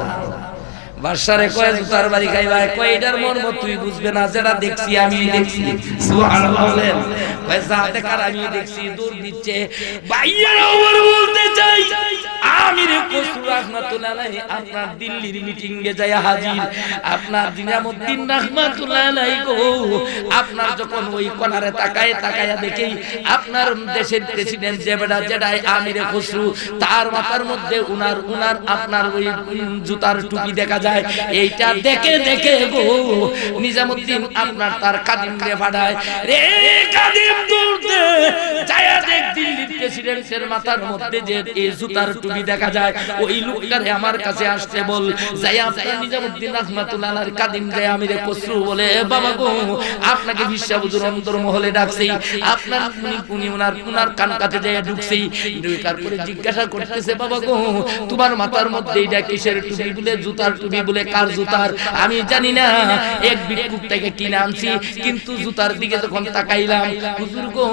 বাদশারে কয় জুতার বাড়ি খাইবা কয় এটার মর্ম তুই বুঝবে না যেটা দেখছি আমি দেখছি সুবহানাল্লাহ বলেন কয় যা দেখার আমি দেখছি দূর দিচ্ছে ভাইয়ারা ওর বলতে চাই আমির খসরু রাহমাতুল্লাহ আলাইহি আপনার দিল্লির মিটিং এ যায় হাজির আপনার নিজামুদ্দিন রাহমাতুল্লাহ আলাইহি গো আপনার যখন ওই কোণারে তাকায়া দেখেই আপনার দেশের প্রেসিডেন্ট যেটাই আমির খসরু তার মাথার মধ্যে উনার আপনার ওই জুতার টুপি দেখা যায় এইটা দেখে গো নিজামুদ্দিন আপনার তার কাদিমকে পাঠায় রে কাদিম দৌড়তে যায় দেখ দিল্লির প্রেসিডেন্টের মাথার মধ্যে যে এই জুতার টুপি দেখা যায় ওই লোকটারে আমার কাছে আসতে বল যাই আপনার নিজামুদ্দিন রাহমাতুল্লাহ আলাইহির কাদিম যায় আমির খসরু বলে বাবা গো আপনাকে বিশ্বাবুজুর অন্তর মহলে ডাকছি আপনার উনি উনার কান কাছে যায় ঢুকছি ঢুকার পরে জিজ্ঞাসা করতেছে বাবা গো তোমার মাথার মধ্যে এটা কিসের টুপি বলে জুতার টুপি বলে কার জুতার আমি জানি না এক ভিক্ষুক থেকে কিনে আনছি কিন্তু জুতার দিকে যখন তাকাইলাম হুজুর গো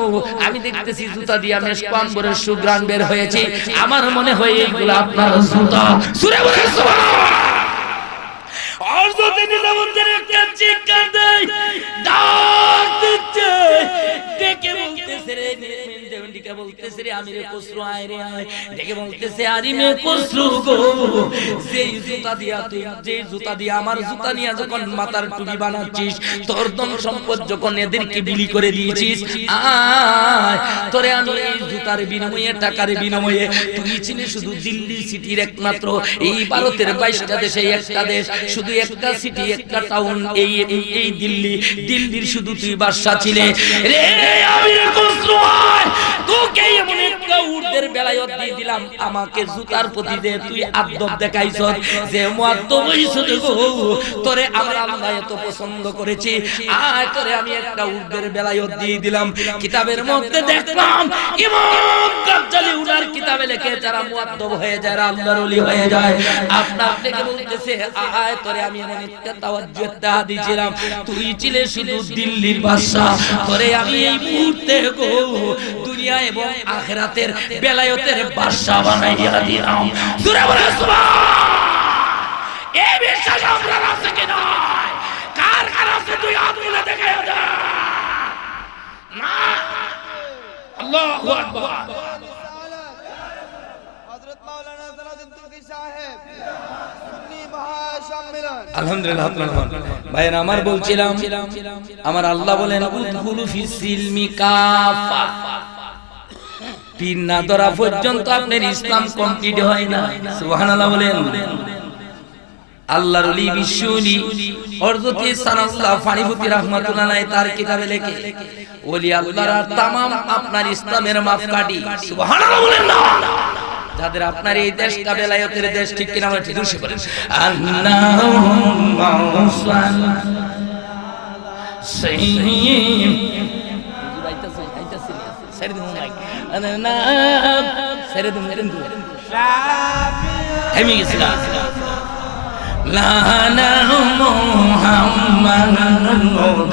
আমি দেখতেছি জুতা দিয়া মেশক আম্বরের সুঘ্রাণ বের হয়েছে আমার মনে হয় এইগুলো আপনার জুতা সুরে বলে সুবহানাল্লাহ আর যদি নিজামুদ্দিন একটা চিৎকার দেয় ডাক দিচ্ছে ডেকে বলতেছে রে ডেকে বলতেছে রে আমিরে খসরু আয় রে আয় ডেকে বলতেছে আরিমে খসরু গো যেই জুতা দিয়া আমার জুতা নিয়া যখন মাথার টুপি বানাচ্ছিস তোর ধন সম্পদ যখন এদেরকে বিলি করে দিয়েছিস আয় তোরে আমি এই জুতার বিনিময়ে টাকার বিনিময়ে তুই চিনি শুধু দিল্লি সিটির একমাত্র এই ভারতের 22টা দেশে একটা দেশ শুধু একটা সিটি একটা টাউন এই দিল্লির শুধু তুই বাদশা ছিলে রে আমির খসরু তোকে এমন একটা উর্দের বেলায়ত দিয়ে দিলাম আমাকে জুতার প্রতি যে তুই আদব দেখাইছ যে মুআদ্দব হইছ গো তোরে আমার আল্লাহ এত পছন্দ করেছে আয় তোরে আমি একটা উর্দের বেলায়ত দিয়ে দিলাম কিতাবের মধ্যে দেখলাম ইমাম গাজ্জালি উনার কিতাবে লেখে যারা মুআদ্দব হয়ে যায় আল্লাহর ওলি হয়ে যায় আপনাকে বলতেছে আয় তোরে আমি এমন একটা তাওয়াজ্জুহ দিয়েছিলাম তুই ছিলে শুধু দিল্লির বাদশা তোরে আমি এই মুহূর্তে গো দুনিয়া এবং আখিরাতের বেলায়েতের বাদশা বানাইয়া দিলাম জোরে বলে সুবহান এই বিশ্বাস আপনার আছে কি না কার আছে তুই হাত তুলে দেখায়া দে না আল্লাহু আকবার হযরত মাওলানা জালালউদ্দিন তুর্কি সাহেব সুন্নি মহাসম্মেলন আলহামদুলিল্লাহ ভাইয়ের আমার বলছিলাম আমার আল্লাহ বলেন উদখুলু ফিস সিলমি কাফা পীর না ধরা পর্যন্ত আপনার ইসলাম কমপ্লিট হয় না সুবহানাল্লাহ বলেন আল্লাহর ওলি বিশ্বলি হযরতে সানাউল্লাহ ফানিভূতি রাহমাতুল্লাহ আলাইহি তার কিতাবে লেখে ওলি আল্লাহর তামাম আপনার ইসলামের মাপকাঠি সুবহানাল্লাহ বলেন না যাদের আপনার এই দেশটা বেলায়েতের দেশ ঠিক কিনা আমরা ঠিক শুনে বলেন আল্লাহুম্মা সাল্লি সাইয়্যিদ হেমি ইসলাম লানা মুহাম্মাদুর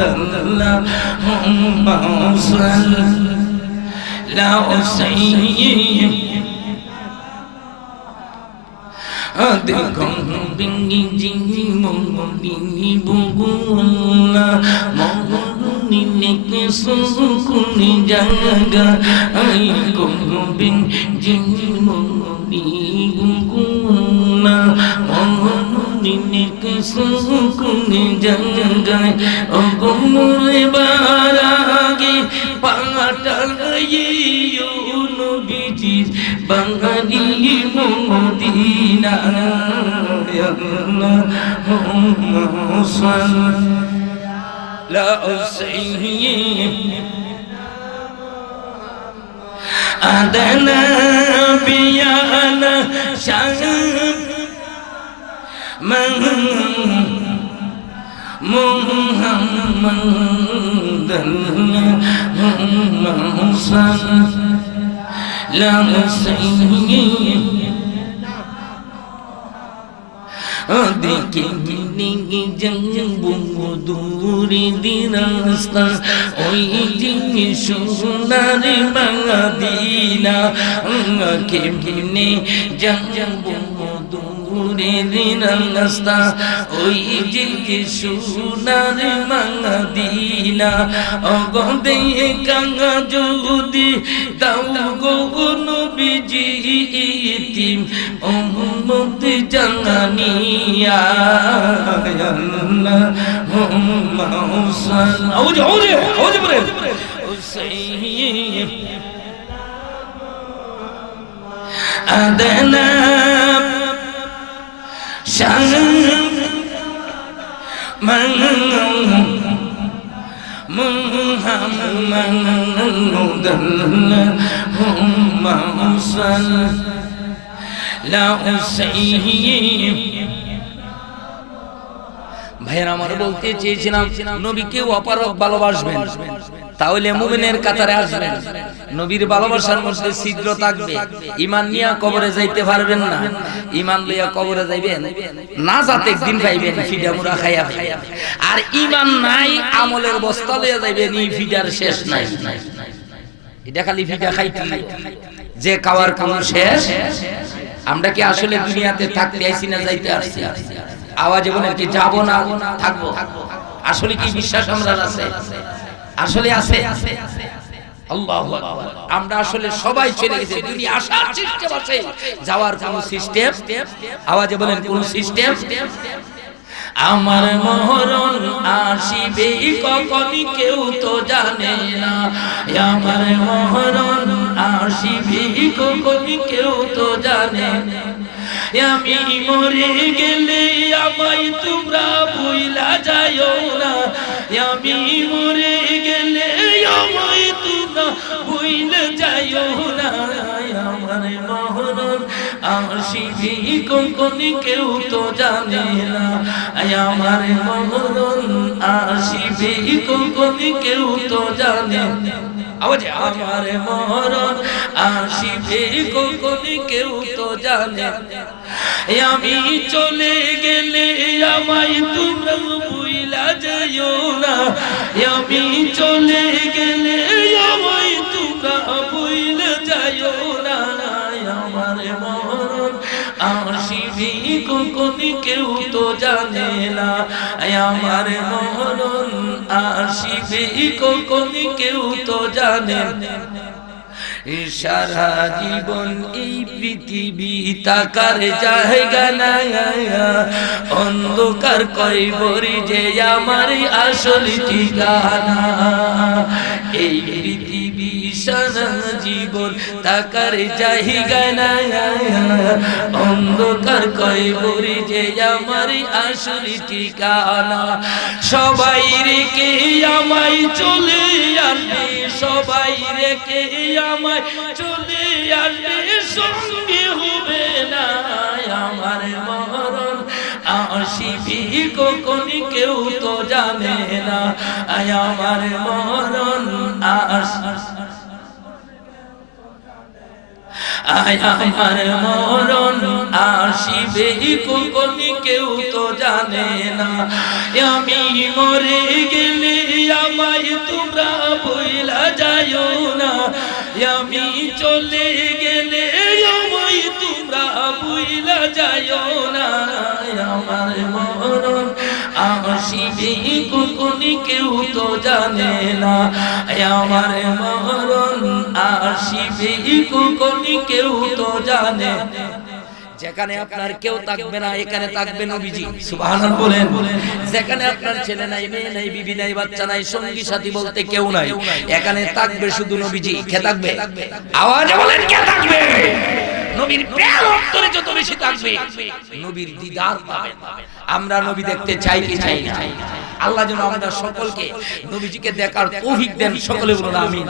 রাসূলুল্লাহ সাল্লাল্লাহু সাইয়্যিদ দেখুন বিঙ্গি জিঙ্গি মঙ্গলি বুগুল্লা মঙ্গলি নেকে সুকুনি জায়গা আই গোবিন জিঙ্গি মঙ্গলি বুগুল্লা মঙ্গলি নেকে সুকুনি জায়গা ও গোমরে বারাগে পাটাইও নবীজির বাঙালি মদিনা আল্লাহুম্মা সাল্লি সাইয়্যিদ আদানা বিয়ানা শাহ মুহাম্মদ আল্লাহুম্মা সাল্লি সাইয়্যিদ দেখে নিগে জঙ্গবু দূরে দিনাস্তা ওই যে সোনার মদিনা কেমনে জঙ্গবু দূরে দিনাস্তা ওই যে সোনার মদিনা অগদে কাঙ্গা যদি দাও গো নবীজি ইতিম উম্মত জানিয়া আল্লাহুম্মা সাল্লি আউযু বলেন সাইয়্যিদ আদানা শাহ মুহাম্মদ আল্লাহুম্মা সাল্লি সাইয়্যিদ ভাইয়ের আমার বলতে চেয়েছিলাম নবীকে অপারক ভালোবাসবেন তাহলে মুমিনের কাতারে আসবেন নবীর ভালোবাসার মধ্যে ছিদ্র থাকবে ঈমান নিয়া কবরে যাইতে পারবেন না ঈমান লইয়া কবরে যাইবেন না যাতে একদিন পাইবেন ফিডা মুড়া খাইয়া আর ঈমান নাই আমলের বস্তা লইয়া যাইবেন এই ফিডার শেষ নাই এটা খালি ফিডা খাইতে যে খাওয়ার কোন শেষ আমরা কি আসলে দুনিয়াতে থাকতে আইছি না যাইতে আসছি আওয়াজে বলেন কি যাব না থাকবো আসলে কি বিশ্বাস আমরা আছে আসলে আছে আল্লাহু আকবার আমরা আসলে সবাই চলে গেছে দুনিয়া আসার সিস্টেম আছে যাওয়ার কোন সিস্টেম আওয়াজে বলেন কোন সিস্টেম আমার মরণ আসিবে কখন কেউ তো জানে না আমার মরণ আসিবে কখন কেউ তো জানে না আমি মরে গেলে আমায় তোমরা ভুইলা যাইও না আমি মরে গেলে আমায় তোমরা ভুইলা যাইও না আমার মরণ আসিবে কখন কেউ তো জানে না আমার মরণ আসিবে কখন কেউ তো জানে আওয়াজে আমার মরণ আসিবে কখন কেউ তো জানে আমি চলে গেলে আমায় তোমরা ভুইলা যাইও না আমি চলে গেলে আমায় তোমরা ভুইলা যাইও না আমার মরণ আসিবে কখন কেউ তো জানে না আমার মরণ আসিবে কখন কেউ তো জানে সারা জীবন এই পৃথিবী তাকার জায়গা না অন্ধকার কইবরি যে আমার আসল ঠিকানা এই পৃথিবী সারা জীবন তাকার জায়গা না, অন্ধকার কয়বরে যে আমার আসল ঠিকানা। সবাই রেখে আমায় চলে আসবে, সবাই রেখে আমায় চলে আসবে, সঙ্গে হবে না আমার মরণ। আসিবি কখন কেউ তো জানে না, আমার মরণ আমার মরণ আসিবে কখন কেউ তো জানে না। আমি মরে গেলে আমায় তোমরা ভুলা যাইও না, আমি চলে গেলে আমায় তোমরা ভুলা যাইও না। আমার মরণ আসিবে কখন কেউ তো জানে না, আমার মরণ আসিবে কখন কেউ তো জানে। যেখানে আপনার কেউ থাকবে না এখানে থাকবে নবীজি, সুবহানাল্লাহ বলেন। যেখানে আপনার ছেলে নাই, মেয়ে নাই, বিবি নাই, বাচ্চা নাই, সঙ্গী সাথী বলতে কেউ নাই, এখানে থাকবে শুধু নবীজি। কে থাকবে? আওয়াজে বলেন কে থাকবে? নবীর প্রেম অন্তরে যত বেশি থাকবে নবীর দিদার পাবেন। আমরা নবী দেখতে চাই কি চাই না? আল্লাহ যেন আমাদের সকলকে নবীজিকে দেখার তৌফিক দেন। সকলে বলুন আমিন।